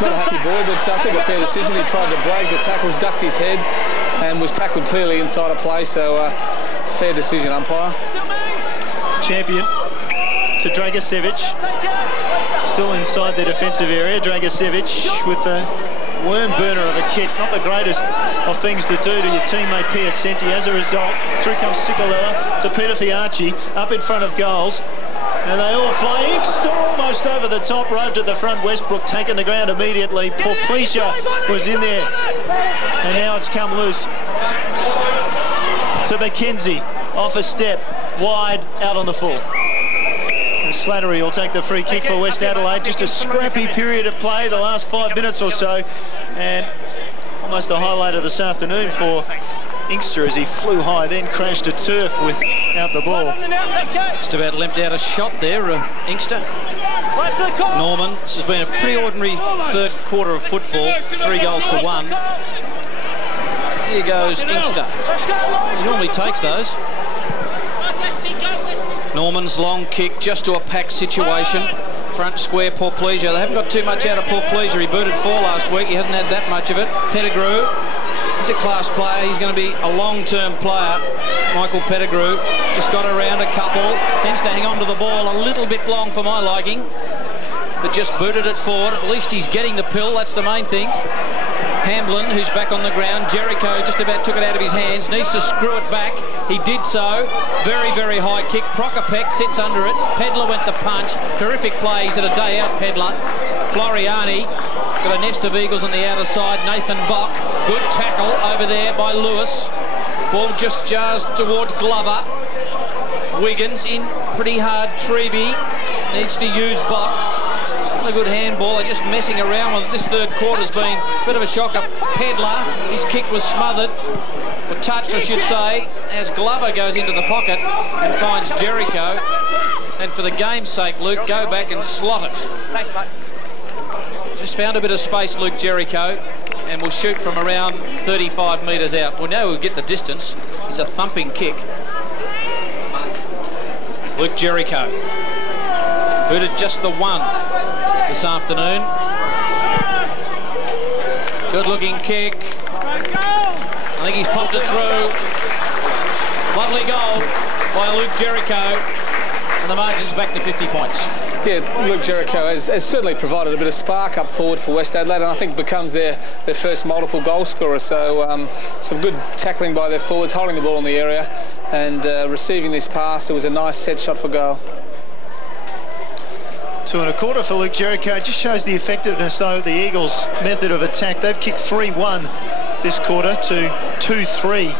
Not a happy boy, but I think a fair decision. He tried to break the tackles, ducked his head, and was tackled clearly inside of play, so fair decision, umpire. Champion to Dragicevic. still inside their defensive area. Dragicevic with the worm burner of a kick. Not the greatest of things to do to your teammate Piacenti. As a result, through comes Cicolella to Peter Fiacci, up in front of goals. And they all fly. Inkster almost over the top rope to the front. Westbrook taking the ground immediately. Porplesia was in there. And now it's come loose to McKenzie. Off a step. Wide, out on the full. And Slattery will take the free kick for West Adelaide. Just a scrappy period of play, the last 5 minutes or so. And almost the highlight of this afternoon for Inkster as he flew high, then crashed to turf without the ball. Just about limped out a shot there, Inkster. Norman, this has been a pretty ordinary third quarter of football, 3 goals to 1. Here goes Inkster. He normally takes those. Norman's long kick just to a packed situation. Front square, Porplesia. They haven't got too much out of Porplesia. He booted 4 last week. He hasn't had that much of it. Pettigrew. He's a class player. He's going to be a long-term player. Michael Pettigrew just got around a couple. Tends to hang on to the ball a little bit long for my liking, but just booted it forward. At least he's getting the pill. That's the main thing. Hamblin, who's back on the ground. Jericho just about took it out of his hands. Needs to screw it back. He did so. Very, very high kick. Prokopek sits under it. Pedler went the punch. Terrific play. He's had a day out, Pedler. Floriani. Got a nest of Eagles on the outer side. Nathan Bock. Good tackle over there by Lewis. Ball just jars towards Glover. Wiggins in pretty hard. Treby needs to use Bock. Not a good handball. They're just messing around with it. This third quarter's been a bit of a shocker. Pedler, his kick was smothered. Or touched, I should say, as Glover goes into the pocket and finds Jericho. And for the game's sake, Luke, go back and slot it. Just found a bit of space, Luke Jericho, and will shoot from around 35 metres out. Well, now we'll get the distance. It's a thumping kick. Luke Jericho. Booted just the 1 this afternoon. Good looking kick. I think he's popped it through. Lovely goal by Luke Jericho. And the margin's back to 50 points. Yeah, Luke Jericho has certainly provided a bit of spark up forward for West Adelaide, and I think becomes their first multiple goal scorer. So some good tackling by their forwards, holding the ball in the area and receiving this pass. It was a nice set shot for goal. 2 1/4 for Luke Jericho. Just shows the effectiveness, though, of the Eagles' method of attack. They've kicked 3-1 this quarter to 2-3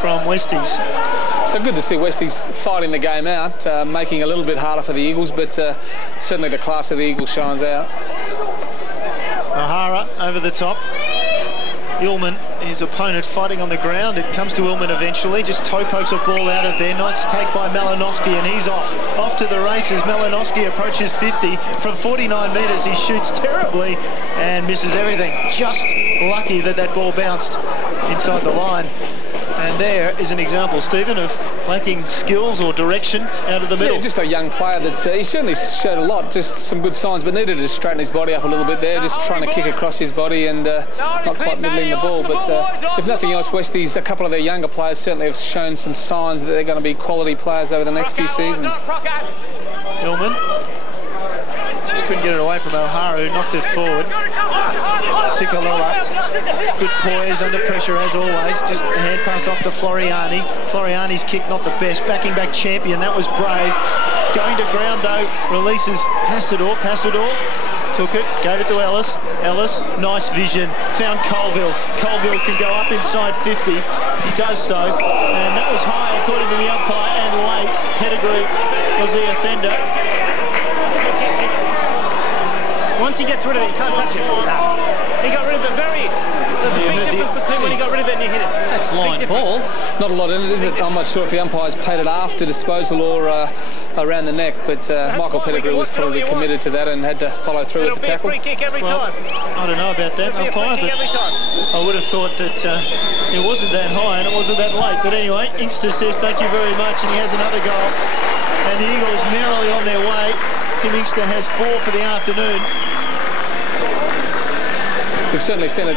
from Westies. So good to see Westies fighting the game out, making it a little bit harder for the Eagles, but certainly the class of the Eagles shines out. O'Hara over the top. Illman, his opponent, fighting on the ground. It comes to Illman eventually. Just toe pokes a ball out of there. Nice take by Malinowski, and he's off. Off to the races. Malinowski approaches 50. From 49 metres, he shoots terribly and misses everything. Just lucky that that ball bounced inside the line. And there is an example, Stephen, of lacking skills or direction out of the middle. Yeah, just a young player that's he certainly showed a lot, just some good signs, but needed to straighten his body up a little bit there, just trying to kick across his body and not quite middling the ball. But if nothing else, Westies, a couple of their younger players certainly have shown some signs that they're going to be quality players over the next few seasons. Illman just couldn't get it away from O'Hara, who knocked it forward. Cicolella, good poise under pressure as always. Just a hand pass off to Floriani. Floriani's kick not the best. Backing back champion, that was brave. Going to ground though, releases Passador. Passador took it, gave it to Ellis. Ellis, nice vision, found Colville. Colville can go up inside 50. He does so, and that was high according to the umpire and late. Pettigrew was the offender. Once he gets rid of it, you can't touch it. He got rid of it there's a big difference between when he got rid of it and you hit it. That's line ball. Not a lot in it, is it? I'm not sure if the umpires paid it after disposal or around the neck, but Michael Pettigrew was probably committed to that and had to follow through with the tackle. Free kick every time. I don't know about that umpire, but I would have thought that it wasn't that high and it wasn't that late. But anyway, Inkster says thank you very much, and he has another goal. And the Eagles merrily on their way. Tim Inkster has 4 for the afternoon. We've certainly seen a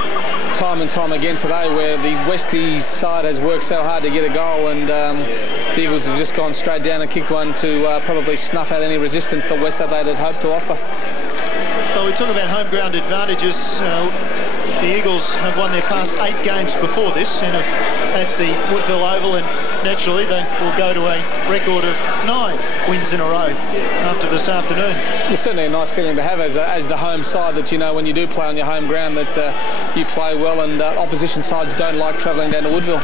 time and time again today where the Westies side has worked so hard to get a goal, and the Eagles have just gone straight down and kicked one to probably snuff out any resistance that West Adelaide had hoped to offer. Well, we talk about home ground advantages. The Eagles have won their past 8 games before this, and at the Woodville Oval, and naturally they will go to a record of 9 wins in a row after this afternoon. It's certainly a nice feeling to have as the home side, that you know when you do play on your home ground that you play well, and opposition sides don't like travelling down to Woodville.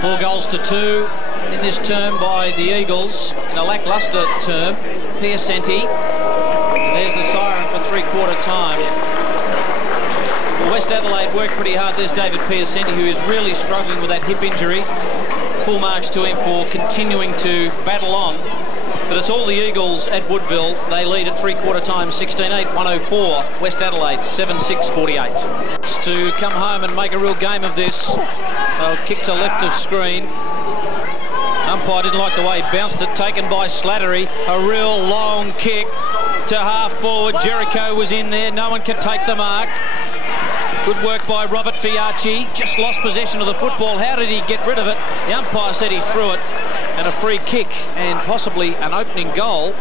4 goals to 2 in this term by the Eagles. In a lacklustre term, Piacenti. There's the siren for 3/4 time. Well, West Adelaide worked pretty hard. There's David Piacenti, who is really struggling with that hip injury. Full marks to him for continuing to battle on. But it's all the Eagles at Woodville. They lead at 3/4 time, 16-8, 104. West Adelaide, 7-6-48. To come home and make a real game of this. They'll kick to left of screen. Umpire didn't like the way he bounced it. Taken by Slattery. A real long kick to half forward. Jericho was in there. No one could take the mark. Good work by Robert Fiacci. Just lost possession of the football. How did he get rid of it? The umpire said he threw it. And a free kick and possibly an opening goal.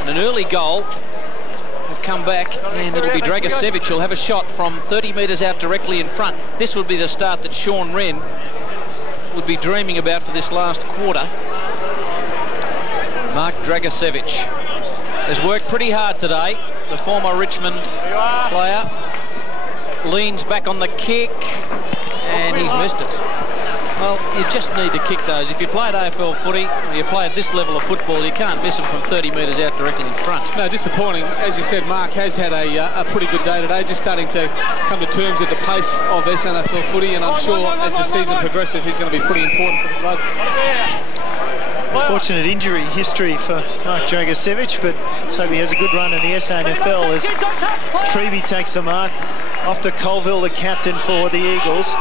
And an early goal will come back, and it'll be Dragicevic who'll have a shot from 30 metres out directly in front. This would be the start that Sean Wren would be dreaming about for this last quarter. Mark Dragicevic has worked pretty hard today. The former Richmond player leans back on the kick, and he's missed it. Well, you just need to kick those. If you play at AFL footy, or you play at this level of football, you can't miss them from 30 metres out directly in front. No, disappointing. As you said, Mark has had a pretty good day today, just starting to come to terms with the pace of SANFL footy, and I'm sure as the season progresses, he's going to be pretty important for the Bloods. Unfortunate injury history for Mark Dragicevic, but let's hope he has a good run in the SANFL as Treby takes the mark. Off to Colville, the captain for the Eagles.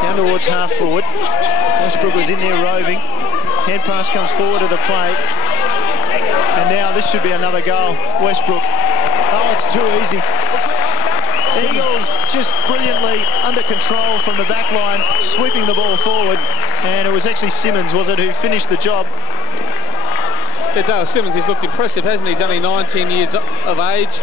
Down towards half forward. Westbrook was in there roving. Hand pass comes forward to the plate. And now this should be another goal. Westbrook. Oh, it's too easy. Eagles just brilliantly under control from the back line, sweeping the ball forward. And it was actually Simmons, was it, who finished the job. Yeah, Dale Simmons, he's looked impressive, hasn't he? He's only 19 years of age.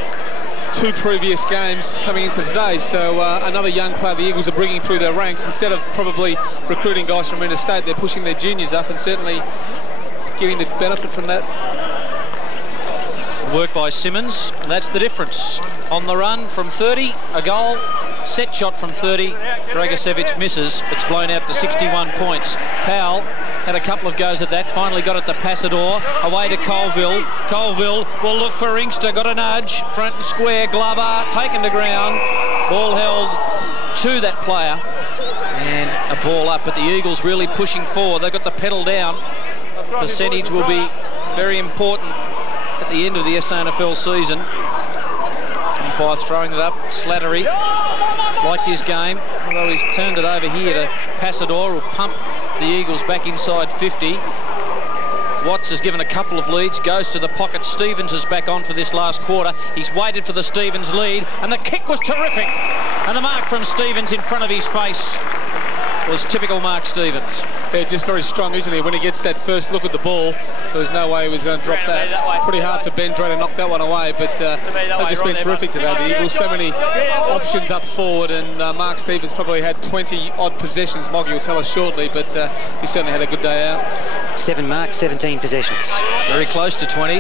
2 previous games coming into today, so another young player the Eagles are bringing through their ranks. Instead of probably recruiting guys from interstate, they're pushing their juniors up and certainly getting the benefit from that. Work by Simmons, that's the difference. On the run from 30, a goal. Set shot from 30, Dragicevic misses. It's blown out to 61 points. Powell had a couple of goes at that, finally got it to Passador, away to Colville. Colville will look for Inkster, got a nudge, front and square, Glover, taken to ground. Ball held to that player, and a ball up, but the Eagles really pushing forward. They've got the pedal down. Percentage will be very important at the end of the SANFL season. Umpire throwing it up, Slattery liked his game, although he's turned it over here to Passador, who'll pump the Eagles back inside 50. Watts has given a couple of leads, goes to the pocket. Stevens is back on for this last quarter. He's waited for the Stevens lead, and the kick was terrific. And the mark from Stevens in front of his face was typical Mark Stevens. Yeah, just very strong, isn't he? When he gets that first look at the ball, there was no way he was going to drop that. Pretty hard for Ben Dre to knock that one away, but they've just been terrific today. The Eagles, so many options up forward, and Mark Stevens probably had 20-odd possessions. Moggy will tell us shortly, but he certainly had a good day out. 7 marks, 17 possessions. Very close to 20.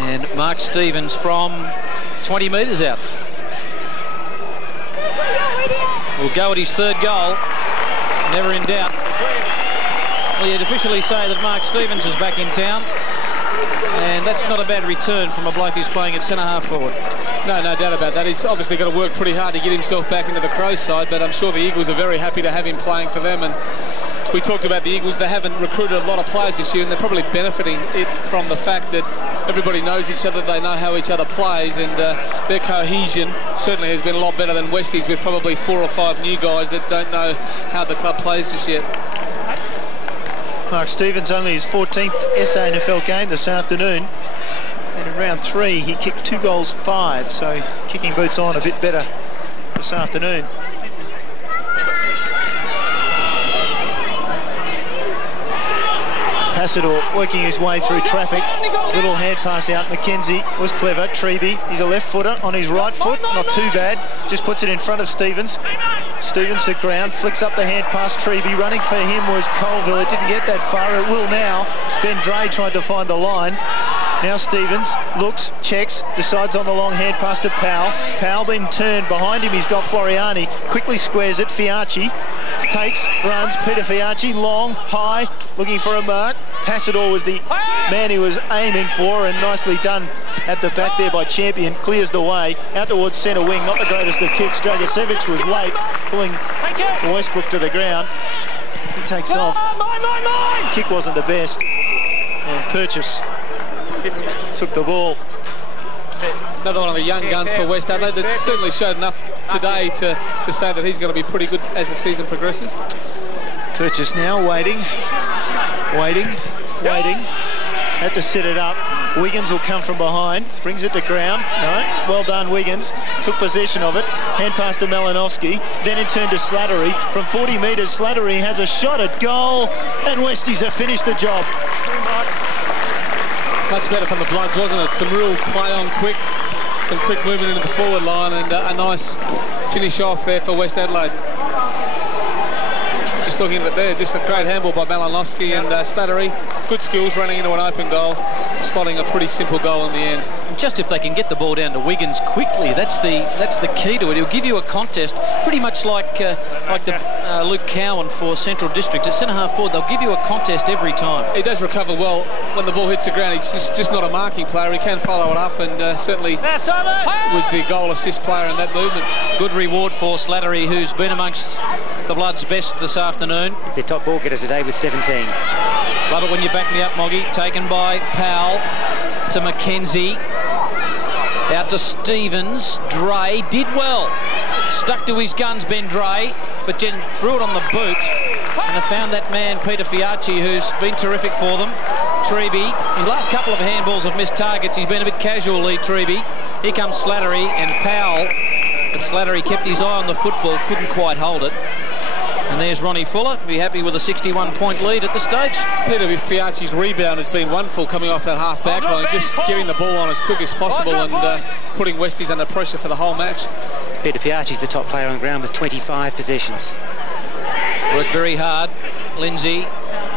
And Mark Stevens from 20 metres out will go at his 3rd goal. Never in doubt. Well, you'd officially say that Mark Stevens is back in town, and that's not a bad return from a bloke who's playing at centre-half forward. No doubt about that. He's obviously got to work pretty hard to get himself back into the Crows side, but I'm sure the Eagles are very happy to have him playing for them. And we talked about the Eagles. They haven't recruited a lot of players this year, and they're probably benefiting it from the fact that everybody knows each other, they know how each other plays, and their cohesion certainly has been a lot better than Westies, with probably 4 or 5 new guys that don't know how the club plays just yet. Mark Stevens, only his 14th SANFL game this afternoon, and in round 3 he kicked 2 goals 5, so kicking boots on a bit better this afternoon. Passador working his way through traffic. Little hand pass out. McKenzie was clever. Treby, he's a left footer on his right foot. Not too bad. Just puts it in front of Stevens. Stevens to ground, flicks up the hand pass. Treby. Running for him was Colville. It didn't get that far. It will now. Ben Dre tried to find the line. Now Stevens looks, checks, decides on the long hand pass to Powell. Powell then turned behind him. He's got Floriani. Quickly squares it. Fiacci takes, runs. Peter Fiacci, long, high, looking for a mark. Passador was the man he was aiming for, and nicely done at the back there by Champion. Clears the way out towards centre wing. Not the greatest of kicks. Dragicevic was late, pulling Westbrook to the ground. He takes off. Kick wasn't the best. And Purchase took the ball. Another one of the young guns for West Adelaide that certainly showed enough today to say that he's going to be pretty good as the season progresses. Purchase now waiting. Had to set it up. Wiggins will come from behind. Brings it to ground. No. Well done, Wiggins. Took possession of it. Hand pass to Malinowski. Then it turned to Slattery. From 40 metres, Slattery has a shot at goal. And Westies have finished the job. Much better from the Bloods, wasn't it? Some real play on quick. Some quick movement into the forward line, and a nice finish off there for West Adelaide. Just looking at it there, just a great handball by Malinowski and Slattery. Good skills running into an open goal, slotting a pretty simple goal in the end. And just if they can get the ball down to Wiggins quickly, that's the key to it. He'll give you a contest, pretty much like Luke Cowan for Central District. At centre-half forward, they'll give you a contest every time. He does recover well when the ball hits the ground. He's just not a marking player. He can follow it up, and certainly was the goal assist player in that movement. Good reward for Slattery, who's been amongst the Bloods' best this afternoon. He's their top ball getter today with 17. Love it when you back me up, Moggy. Taken by Powell to McKenzie. Out to Stevens. Dre did well. Stuck to his guns, Ben Dre, but then threw it on the boot. And they found that man, Peter Fiacci, who's been terrific for them. Treby, his last couple of handballs have missed targets. He's been a bit casual, Lee Treby. Here comes Slattery and Powell. But Slattery kept his eye on the football, couldn't quite hold it. And there's Ronnie Fuller, be happy with a 61-point lead at this stage. Peter Fiacci's rebound has been wonderful coming off that half-back line, just getting the ball on as quick as possible and putting Westies under pressure for the whole match. Peter Fiacci's the top player on the ground with 25 possessions. Worked very hard. Lindsay,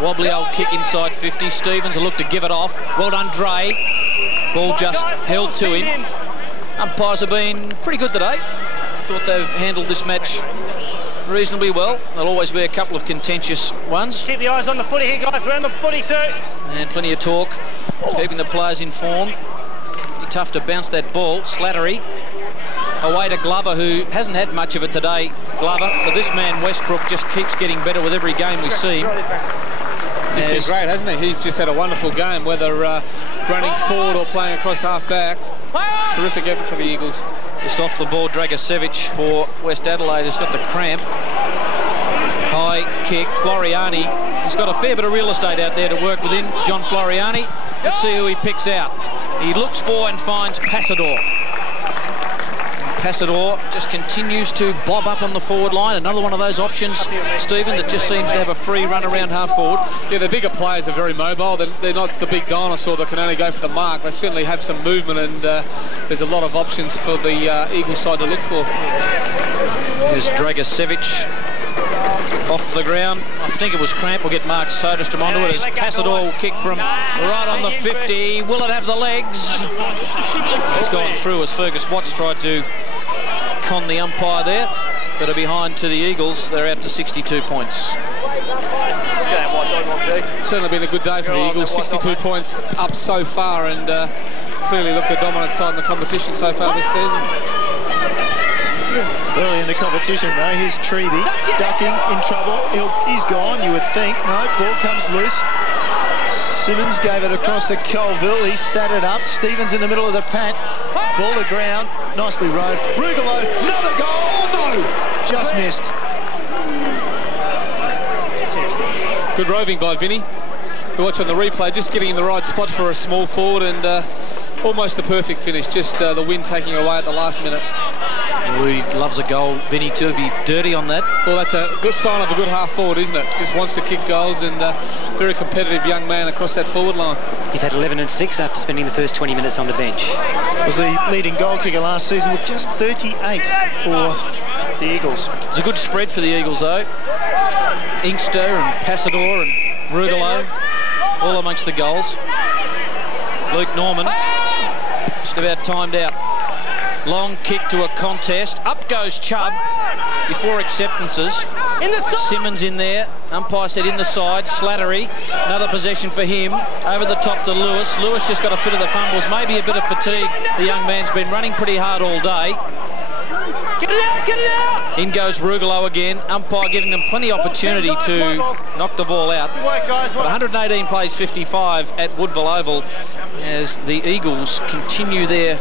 wobbly old kick inside 50. Stevens will look to give it off. Well done, Dre. Ball just held to him. Umpires have been pretty good today. Thought they've handled this match reasonably well. There'll always be a couple of contentious ones. Keep the eyes on the footy here, guys. Around the footy too. And plenty of talk, keeping the players informed. Be tough to bounce that ball. Slattery away to Glover, who hasn't had much of it today, Glover. But this man, Westbrook, just keeps getting better with every game we see him. He's been great, hasn't he? He's just had a wonderful game, whether running forward or playing across half-back. Terrific effort for the Eagles. Just off the ball, Dragicevic for West Adelaide has got the cramp. High kick, Floriani. He's got a fair bit of real estate out there to work within, John Floriani. Let's see who he picks out. He looks for and finds Passador. Passador just continues to bob up on the forward line. Another one of those options, Stephen, that just seems to have a free run around half forward. Yeah, the bigger players are very mobile. They're not the big dinosaur that can only go for the mark. They certainly have some movement, and there's a lot of options for the Eagles side to look for. Here's Dragicevic off the ground. I think it was cramp. We'll get Mark Soderstrom onto it as Passador will kick from right on the 50. Will it have the legs? It's gone through as Fergus Watts tried to con the umpire there, but are behind to the Eagles. They're out to 62 points. Certainly been a good day for the Eagles. 62 points up so far, and clearly look the dominant side in the competition so far this season. Early in the competition, though, here's Treby ducking in trouble. He's gone, you would think. No, ball comes loose. Simmons gave it across to Colville. He sat it up. Stevens in the middle of the pack. Ball to ground. Nicely rode. Rugolo, another goal. No, just missed. Good roving by Vinny. You watch on the replay, just getting in the right spot for a small forward, and almost the perfect finish, just the wind taking away at the last minute. He loves a goal, Vinny, to be dirty on that. Well, that's a good sign of a good half forward, isn't it? Just wants to kick goals, and very competitive young man across that forward line. He's had 11 and 6 after spending the first 20 minutes on the bench. Was the leading goal kicker last season with just 38 for the Eagles. It's a good spread for the Eagles, though. Inkster and Passador and Rugolo, all amongst the goals. Luke Norman, just about timed out. Long kick to a contest. Up goes Chubb before acceptances. Simmons in there. Umpire said in the side. Slattery. Another possession for him. Over the top to Lewis. Lewis just got a fit of the fumbles. Maybe a bit of fatigue. The young man's been running pretty hard all day. Get it out, get it out! In goes Rugolo again. Umpire giving them plenty of opportunity to knock the ball out. But 118 plays 55 at Woodville Oval as the Eagles continue their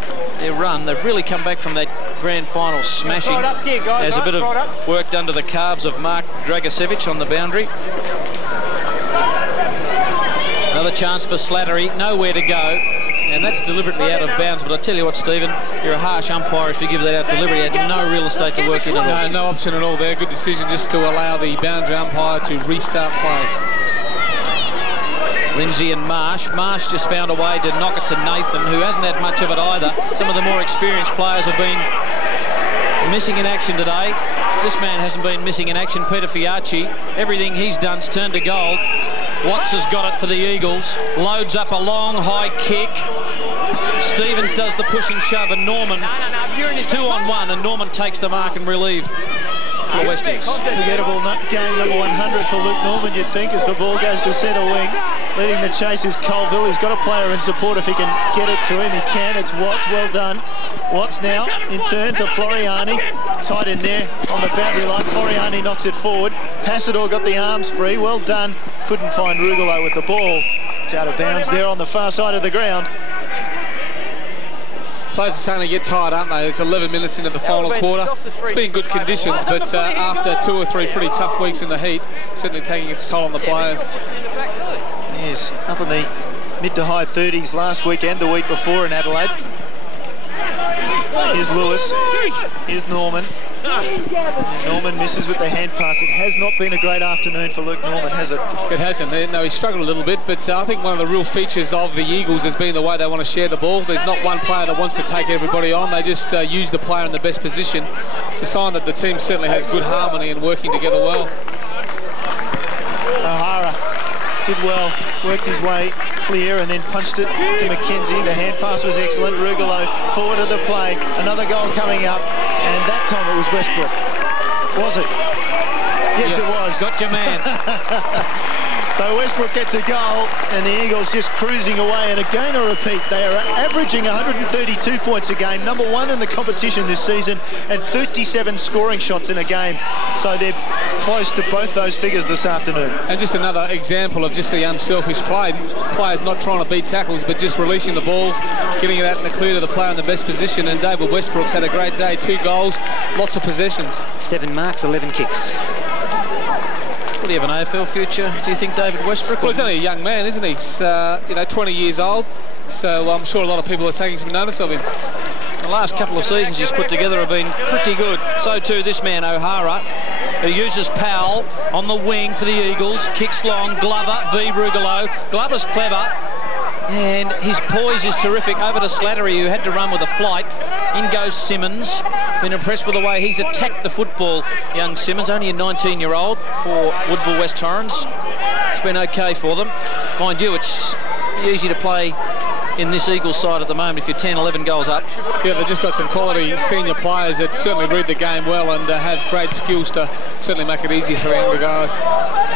run. They've really come back from that grand final smashing. There's a bit of work done to the calves of Mark Dragicevic on the boundary. Another chance for Slattery. Nowhere to go. And that's deliberately out of bounds. But I tell you what, Stephen, you're a harsh umpire if you give that out deliberately. He had no real estate to work with. No option at all there. Good decision just to allow the boundary umpire to restart play. Lindsay and Marsh. Marsh just found a way to knock it to Nathan, who hasn't had much of it either. Some of the more experienced players have been missing in action today. This man hasn't been missing in action. Peter Fiacci, everything he's done's turned to gold. Watts has got it for the Eagles. Loads up a long, high kick. Stevens does the push and shove, and Norman, it's 2-on-1, and Norman takes the mark and relieved for Westies. Forgettable game number 100 for Luke Norman, you'd think, as the ball goes to centre wing. Leading the chase is Colville. He's got a player in support if he can get it to him. He can. It's Watts. Well done. Watts now in turn to Floriani. Tight in there on the boundary line. Floriani knocks it forward. Passador got the arms free. Well done. Couldn't find Rugolo with the ball. It's out of bounds there on the far side of the ground. Players are starting to get tired, aren't they? It's 11 minutes into the final quarter. It's been good conditions, but after 2 or 3 pretty tough weeks in the heat, certainly taking its toll on the players. Yes, up in the mid to high 30s last week and the week before in Adelaide. Here's Lewis. Here's Norman. And Norman misses with the hand pass. It has not been a great afternoon for Luke Norman, has it? It hasn't. No, he struggled a little bit, but I think one of the real features of the Eagles has been the way they want to share the ball. There's not one player that wants to take everybody on. They just use the player in the best position. It's a sign that the team certainly has good harmony and working together well. O'Hara did well, worked his way clear and then punched it to McKenzie. The hand pass was excellent. Rugolo forward of the play. Another goal coming up, and that time it was Westbrook. Was it? Yes, it was. Got your man. So Westbrook gets a goal, and the Eagles just cruising away. And again, a repeat. They are averaging 132 points a game, number 1 in the competition this season, and 37 scoring shots in a game. So they're close to both those figures this afternoon. And just another example of just the unselfish play. Players not trying to beat tackles, but just releasing the ball, getting it out in the clear to the player in the best position. And David Westbrook's had a great day. 2 goals, lots of possessions. 7 marks, 11 kicks. Will he have an AFL future, do you think, David Westbrook? Well, he's only a young man, isn't he? He's 20 years old, so I'm sure a lot of people are taking some notice of him. The last couple of seasons he's put together have been pretty good. So too this man, O'Hara, who uses Powell on the wing for the Eagles. Kicks long, Glover v Rugolo. Glover's clever, and his poise is terrific. Over to Slattery, who had to run with a flight. In goes Simmons. Been impressed with the way he's attacked the football, young Simmons, only a 19-year-old for Woodville West Torrens. It's been okay for them. Mind you, it's easy to play in this Eagles side at the moment if you're 10, 11 goals up. Yeah, they've just got some quality senior players that certainly read the game well and have great skills to certainly make it easier for younger guys.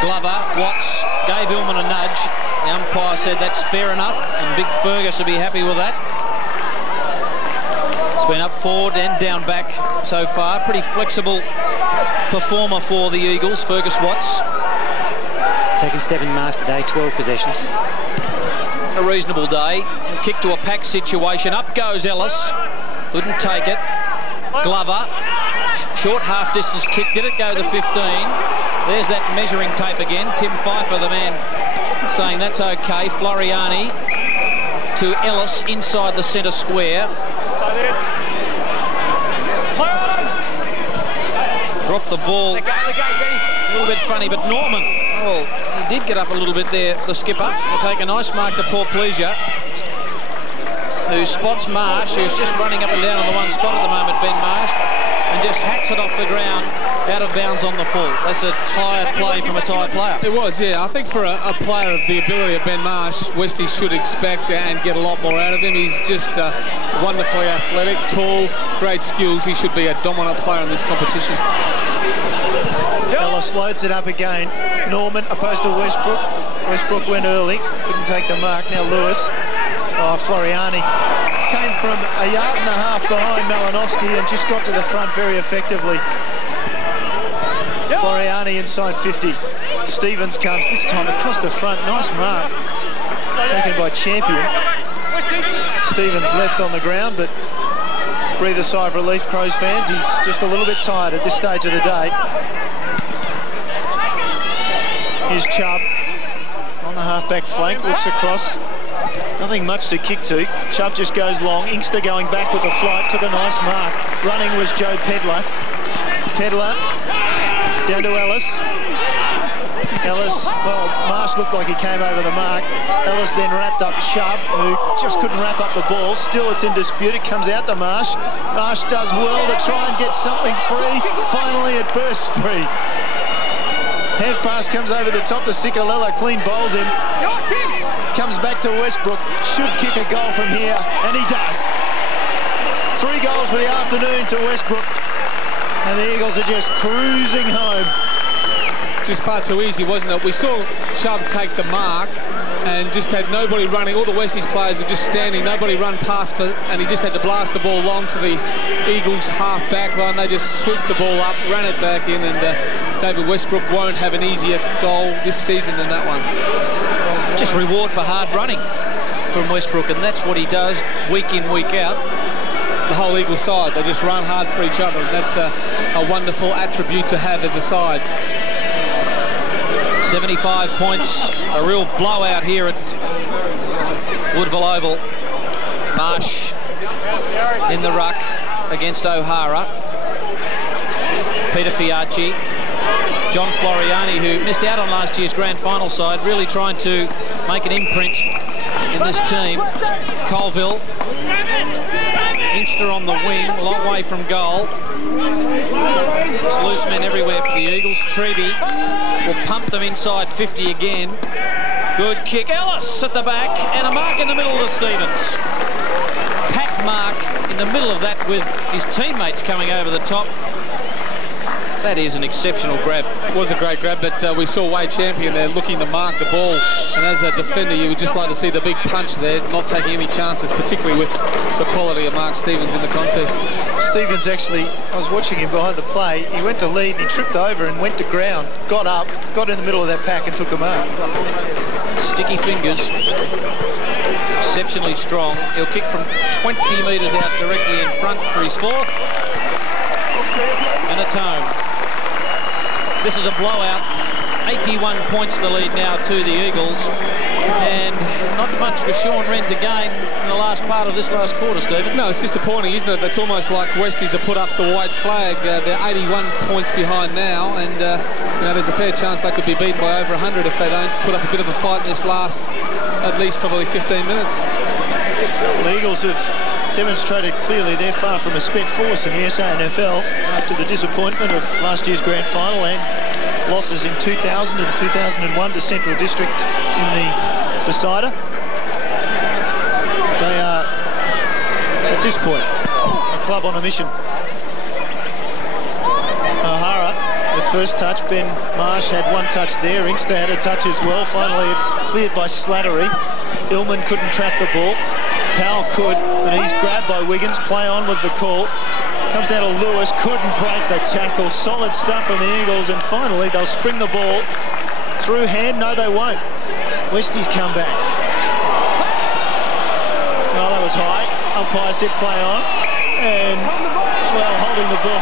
Glover, Watts, gave Illman a nudge. The umpire said that's fair enough, and Big Fergus will be happy with that. It's been up forward and down back so far. Pretty flexible performer for the Eagles, Fergus Watts. Taking 7 marks today, 12 possessions. A reasonable day. Kick to a pack situation. Up goes Ellis. Couldn't take it. Glover. Short half-distance kick. Did it go to 15? There's that measuring tape again. Tim Pfeiffer, the man, saying that's okay. Floriani to Ellis inside the centre square. Dropped the ball a little bit funny, but Norman, oh, he did get up a little bit there, the skipper, to take a nice mark to Portpleasure, who spots Marsh, who's just running up and down on the one spot at the moment, Ben Marsh, and just hacks it off the ground, out of bounds on the full. That's a tired play from a tired player. It was, yeah. I think for a player of the ability of Ben Marsh, Westies should expect and get a lot more out of him. He's just wonderfully athletic, tall, great skills. He should be a dominant player in this competition. Ellis loads it up again. Norman opposed to Westbrook. Westbrook went early, couldn't take the mark. Now Lewis. Oh, Floriani came from a yard and a half behind Malinowski and just got to the front very effectively. Floriani inside 50. Stevens comes this time across the front. Nice mark. Taken by Champion. Stevens left on the ground, but breathe a sigh of relief, Crows fans. He's just a little bit tired at this stage of the day. Here's Chubb on the half-back flank, looks across. Nothing much to kick to. Chubb just goes long. Inkster going back with the flight, took a nice mark. Running was Joe Pedler. Pedler down to Ellis. Ellis, well, Marsh looked like he came over the mark. Ellis then wrapped up Chubb, who just couldn't wrap up the ball. Still, it's in dispute. It comes out to Marsh. Marsh does well to try and get something free. Finally, it bursts free. Hand pass comes over the top to Sikalella. Clean bowls him. Comes back to Westbrook. Should kick a goal from here, and he does. 3 goals for the afternoon to Westbrook. And the Eagles are just cruising home. Just far too easy, wasn't it? We saw Chubb take the mark and just had nobody running. All the Westies players were just standing, nobody run past, and he just had to blast the ball long to the Eagles half back line. They just swooped the ball up, ran it back in, and David Westbrook won't have an easier goal this season than that one. Just reward for hard running from Westbrook, and that's what he does week in, week out. The whole Eagles side, they just run hard for each other, and that's a wonderful attribute to have as a side. 75 points, a real blowout here at Woodville Oval. Marsh in the ruck against O'Hara. Peter Fiacci. John Floriani, who missed out on last year's grand final side, really trying to make an imprint in this team. Colville. Inkster on the wing, a long way from goal. There's loose men everywhere for the Eagles. Treby will pump them inside 50 again. Good kick. Ellis at the back, and a mark in the middle of Stevens. Packed mark in the middle of that with his teammates coming over the top. That is an exceptional grab. It was a great grab, but we saw Wade Champion there looking to mark the ball. And as a defender, you would just like to see the big punch there, not taking any chances, particularly with the quality of Mark Stevens in the contest. Stevens actually, I was watching him behind the play. He went to lead and he tripped over and went to ground, got up, got in the middle of that pack and took the mark. Sticky fingers. Exceptionally strong. He'll kick from 20 metres out directly in front for his fourth. And it's home. This is a blowout. 81 points the lead now to the Eagles. And not much for Sean Wren to gain in the last part of this last quarter, Stephen. No, it's disappointing, isn't it? That's almost like Westies to put up the white flag. They're 81 points behind now, and you know, there's a fair chance they could be beaten by over 100 if they don't put up a bit of a fight in this last, at least probably 15 minutes. Well, the Eagles have demonstrated clearly they're far from a spent force in the SANFL after the disappointment of last year's grand final and losses in 2000 and 2001 to Central District in the decider. They are, at this point, a club on a mission. O'Hara with first touch. Ben Marsh had one touch there. Inkster had a touch as well. Finally, it's cleared by Slattery. Illman couldn't trap the ball. Powell could, but he's grabbed by Wiggins. Play on was the call. Comes down to Lewis, couldn't break the tackle. Solid stuff from the Eagles, and finally they'll spring the ball through hand. No, they won't. Westies come back. Oh, that was high. Umpire said play on, and well, holding the ball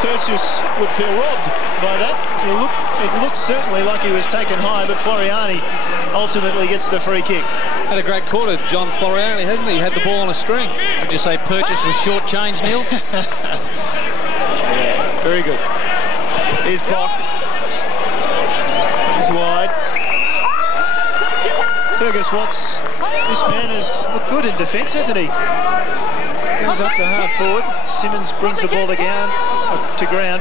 Perseus would feel robbed by that. It looked certainly like he was taken high, but Floriani ultimately gets the free kick. Had a great quarter, John Floriani, hasn't he? He had the ball on a string. Would you say Purchase was short-changed, Neil? Yeah, very good. Here's Bock. He's wide. Fergus Watts, this man has looked good in defence, hasn't he? Goes up to half forward. Simmons brings the ball to ground.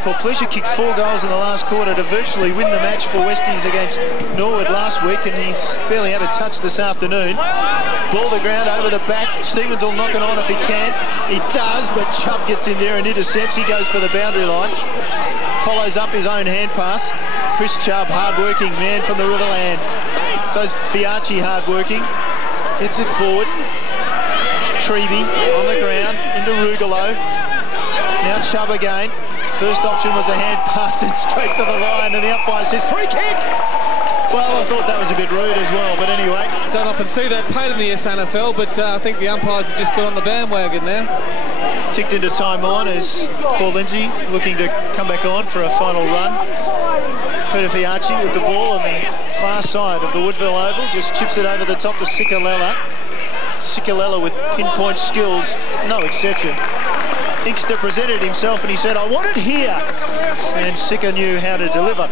Portpleasure kicked 4 goals in the last quarter to virtually win the match for Westies against Norwood last week, and he's barely had a touch this afternoon. Ball to ground over the back. Stevens will knock it on if he can. He does, but Chubb gets in there and intercepts. He goes for the boundary line. Follows up his own hand pass. Chris Chubb, hard-working man from the Riverland. So's Fiachi, hard-working. Gets it forward. Treby on the ground into Rugolo. Now Chubb again. First option was a hand pass and straight to the line, and the umpire says free kick. Well, I thought that was a bit rude as well, but anyway. Don't often see that paid in the SNFL, but I think the umpires have just got on the bandwagon now. Ticked into time on as Paul Lindsay looking to come back on for a final run. Peter Fiachi with the ball on the far side of the Woodville Oval, just chips it over the top to Cicolella. Cicolella with pinpoint skills, no exception. Inkster presented himself and he said, I want it here. And Sika knew how to deliver.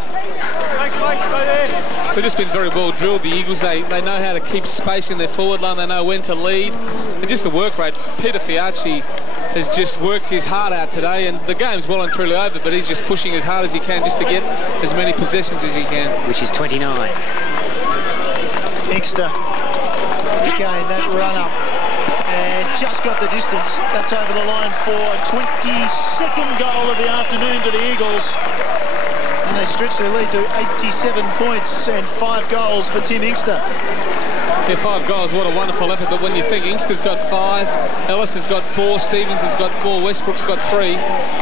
They've just been very well drilled, the Eagles. They know how to keep space in their forward line. They know when to lead. And just the work rate. Peter Fiachi has just worked his heart out today, and the game's well and truly over, but he's just pushing as hard as he can just to get as many possessions as he can. Which is 29. Inkster. Again, that run up. And just got the distance. That's over the line for 22nd goal of the afternoon to the Eagles. And they stretch their lead to 87 points and 5 goals for Tim Inkster. Yeah, 5 goals, what a wonderful effort. But when you think Inkster's got 5, Ellis has got 4, Stevens has got 4, Westbrook's got 3, it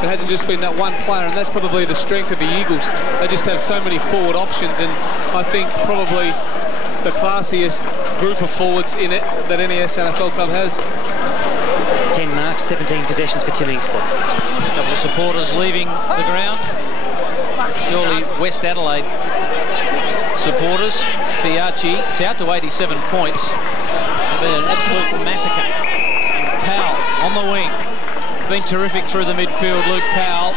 hasn't just been that one player, and that's probably the strength of the Eagles. They just have so many forward options, and I think probably the classiest group of forwards in it that any SNFL club has. 10 marks, 17 possessions for Tim Inkster. A couple of supporters leaving the ground. Surely West Adelaide supporters. Fiachi, it's out to 87 points. It's been an absolute massacre. Powell on the wing. Been terrific through the midfield, Luke Powell.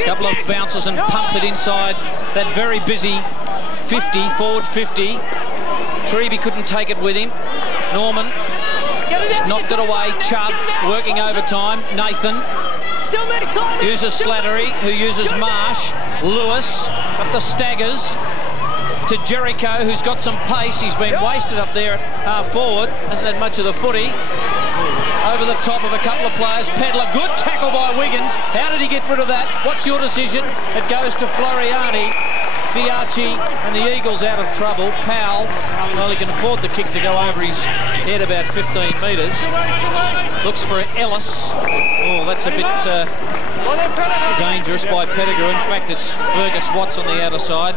A couple of bounces and punts it inside that very busy 50, forward 50. Treby couldn't take it with him. Norman just knocked it away. Chubb working overtime. Nathan uses Slattery, who uses Marsh. Lewis up the staggers to Jericho, who's got some pace. He's been wasted up there at half forward. Hasn't had much of the footy. Over the top of a couple of players. Pedler, good tackle by Wiggins. How did he get rid of that? What's your decision? It goes to Floriani. Fiachi and the Eagles out of trouble. Powell, well, he can afford the kick to go over his head about 15 metres. Looks for Ellis. Oh, that's a bit dangerous by Pettigrew. In fact, it's Fergus Watts on the outer side.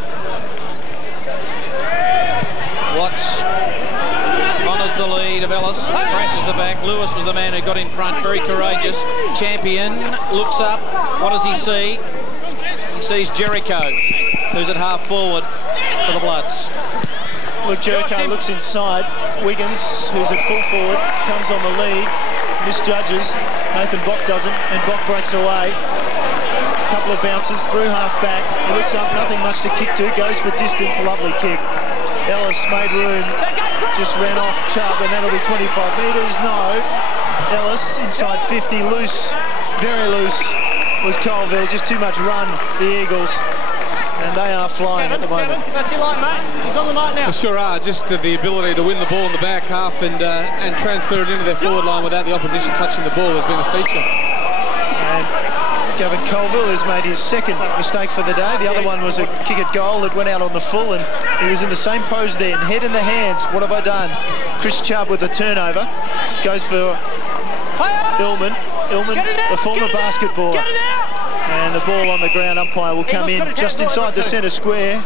Watts honours the lead of Ellis, crashes the back. Lewis was the man who got in front, very courageous. Champion looks up. What does he see? He sees Jericho, who's at half forward for the Bloods. Look, Jericho looks inside. Wiggins, who's at full forward, comes on the lead, misjudges. Nathan Bock doesn't, and Bock breaks away. A couple of bounces through half back. He looks up, nothing much to kick to, goes for distance, lovely kick. Ellis made room, just ran off Chubb, and that'll be 25 metres. No, Ellis inside 50, loose, very loose. Was Colville, just too much run, the Eagles, and they are flying at the moment. That's your line, mate. He's on the mark now. They sure are. Just the ability to win the ball in the back half and transfer it into their forward line without the opposition touching the ball has been a feature. And Gavin Colville has made his second mistake for the day. The other one was a kick at goal that went out on the full, and he was in the same pose then. Head in the hands. What have I done? Chris Chubb with the turnover. Goes for Illman. Illman, the former basketballer. And the ball on the ground, umpire will come in just inside the centre square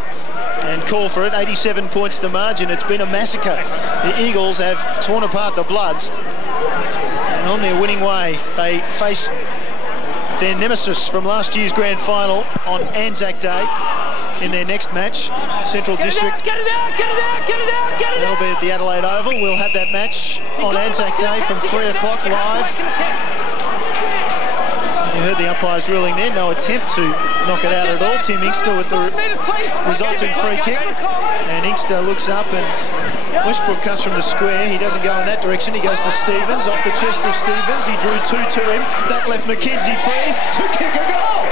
and call for it. 87 points the margin. It's been a massacre. The Eagles have torn apart the Bloods. And on their winning way, they face their nemesis from last year's grand final on Anzac Day in their next match. Central District. Get it out! Get it out! Get it out! Get it out! They'll be at the Adelaide Oval. We'll have that match on Anzac Day from 3 o'clock live. You heard the umpire's ruling there. No attempt to knock it out at all. Tim Inkster with the resulting free kick. And Inkster looks up and Westbrook comes from the square. He doesn't go in that direction. He goes to Stevens, off the chest of Stevens. He drew 2 to him. That left McKenzie free to kick a goal.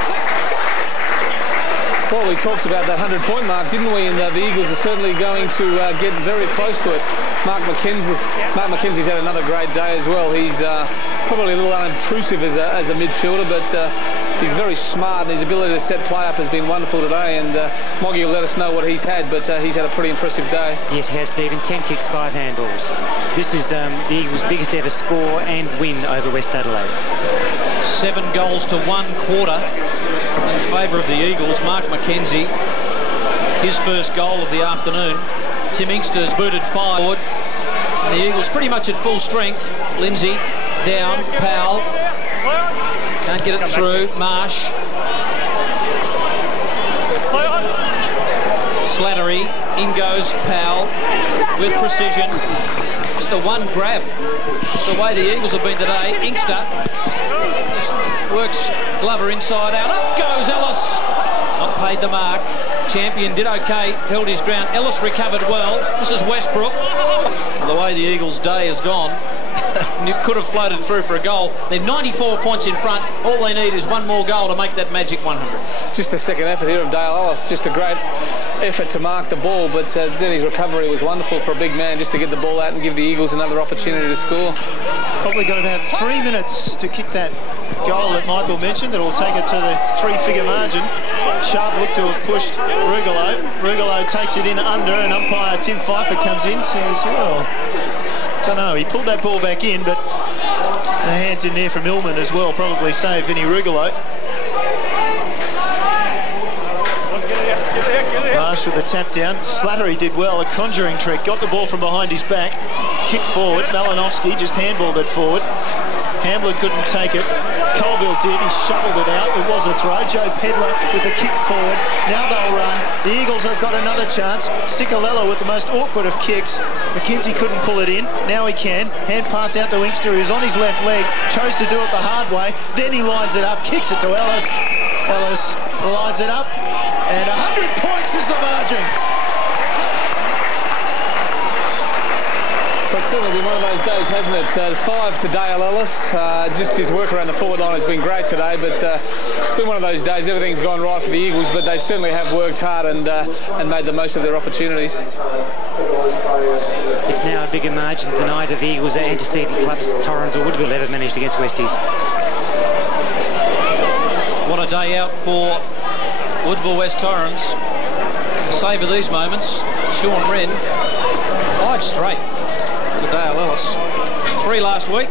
Well, we talked about that 100-point mark, didn't we? And the Eagles are certainly going to get very close to it. Mark McKenzie's had another great day as well. He's probably a little unobtrusive as a midfielder, but he's very smart, and his ability to set play up has been wonderful today. And Moggy will let us know what he's had, but he's had a pretty impressive day. Yes, he has, Stephen. 10 kicks, 5 handballs. This is the Eagles' biggest ever score and win over West Adelaide. 7 goals to 1 quarter in favour of the Eagles. Mark McKenzie, his first goal of the afternoon. Tim Inkster's booted forward. And the Eagles pretty much at full strength. Lindsay down, Powell. Can't get it through. Marsh. Slattery. In goes Powell with precision. Just the one grab. It's the way the Eagles have been today. Inkster works Glover inside out. Up goes Ellis. Not paid the mark. Champion did okay, held his ground. Ellis recovered well. This is Westbrook. The way the Eagles' day has gone, could have floated through for a goal. They're 94 points in front. All they need is one more goal to make that magic 100. Just the second effort here of Dale Ellis. Just a great effort to mark the ball, but then his recovery was wonderful for a big man, just to get the ball out and give the Eagles another opportunity to score. Probably got about 3 minutes to kick that goal that Michael mentioned that will take it to the 3-figure margin. Sharp looked to have pushed Rugolo. Rugolo takes it in under, and umpire Tim Pfeiffer comes in, says, well, don't know, he pulled that ball back in, but the hands in there from Illman as well probably saved Vinny Rugolo. Marsh with the tap down. Slattery did well, a conjuring trick, got the ball from behind his back, kicked forward. Malinowski just handballed it forward. Hamblin couldn't take it. Colville did. He shoveled it out. It was a throw. Joe Pedler with the kick forward. Now they'll run. The Eagles have got another chance. Ciccolello with the most awkward of kicks. McKenzie couldn't pull it in. Now he can. Hand pass out to Inkster, who's on his left leg. Chose to do it the hard way. Then he lines it up. Kicks it to Ellis. Ellis lines it up. And 100 points is the margin. But it's certainly been one of those days, hasn't it? 5 to Dale Ellis. Just his work around the forward line has been great today, but it's been one of those days. Everything's gone right for the Eagles, but they certainly have worked hard and made the most of their opportunities. It's now a bigger margin than either the Eagles' antecedent clubs, Torrens or Woodville, ever managed against Westies. What a day out for Woodville West Torrens. Savour these moments. Sean Wren, 5 straight to Dale Ellis. 3 last week.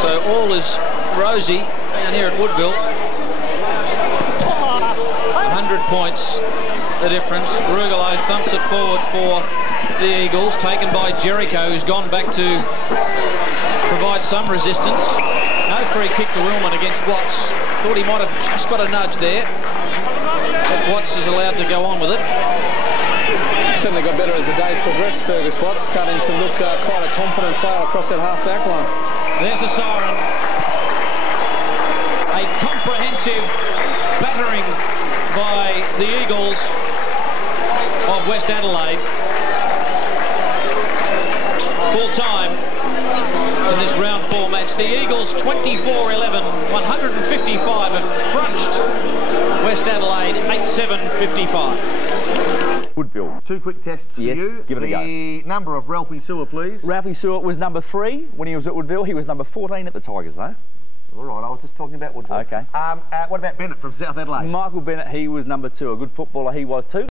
So all is rosy down here at Woodville. 100 points the difference. Rugolo thumps it forward for the Eagles, taken by Jericho, who's gone back to provide some resistance. No free kick to Illman against Watts. Thought he might have just got a nudge there, but Watts is allowed to go on with it. Certainly got better as the days progressed, Fergus Watts, starting to look quite a competent player across that half-back line. There's the siren. A comprehensive battering by the Eagles of West Adelaide. Full time in this round 4 match. The Eagles 24-11, 155 have crunched West Adelaide 8-7-55. Woodville. 2 quick tests for you. Give it a go. The number of Ralphie Sewer, please. Ralphie Sewer was number 3 when he was at Woodville. He was number 14 at the Tigers, though. All right, I was just talking about Woodville. Okay. What about Bennett from South Adelaide? Michael Bennett, he was number 2. A good footballer he was too.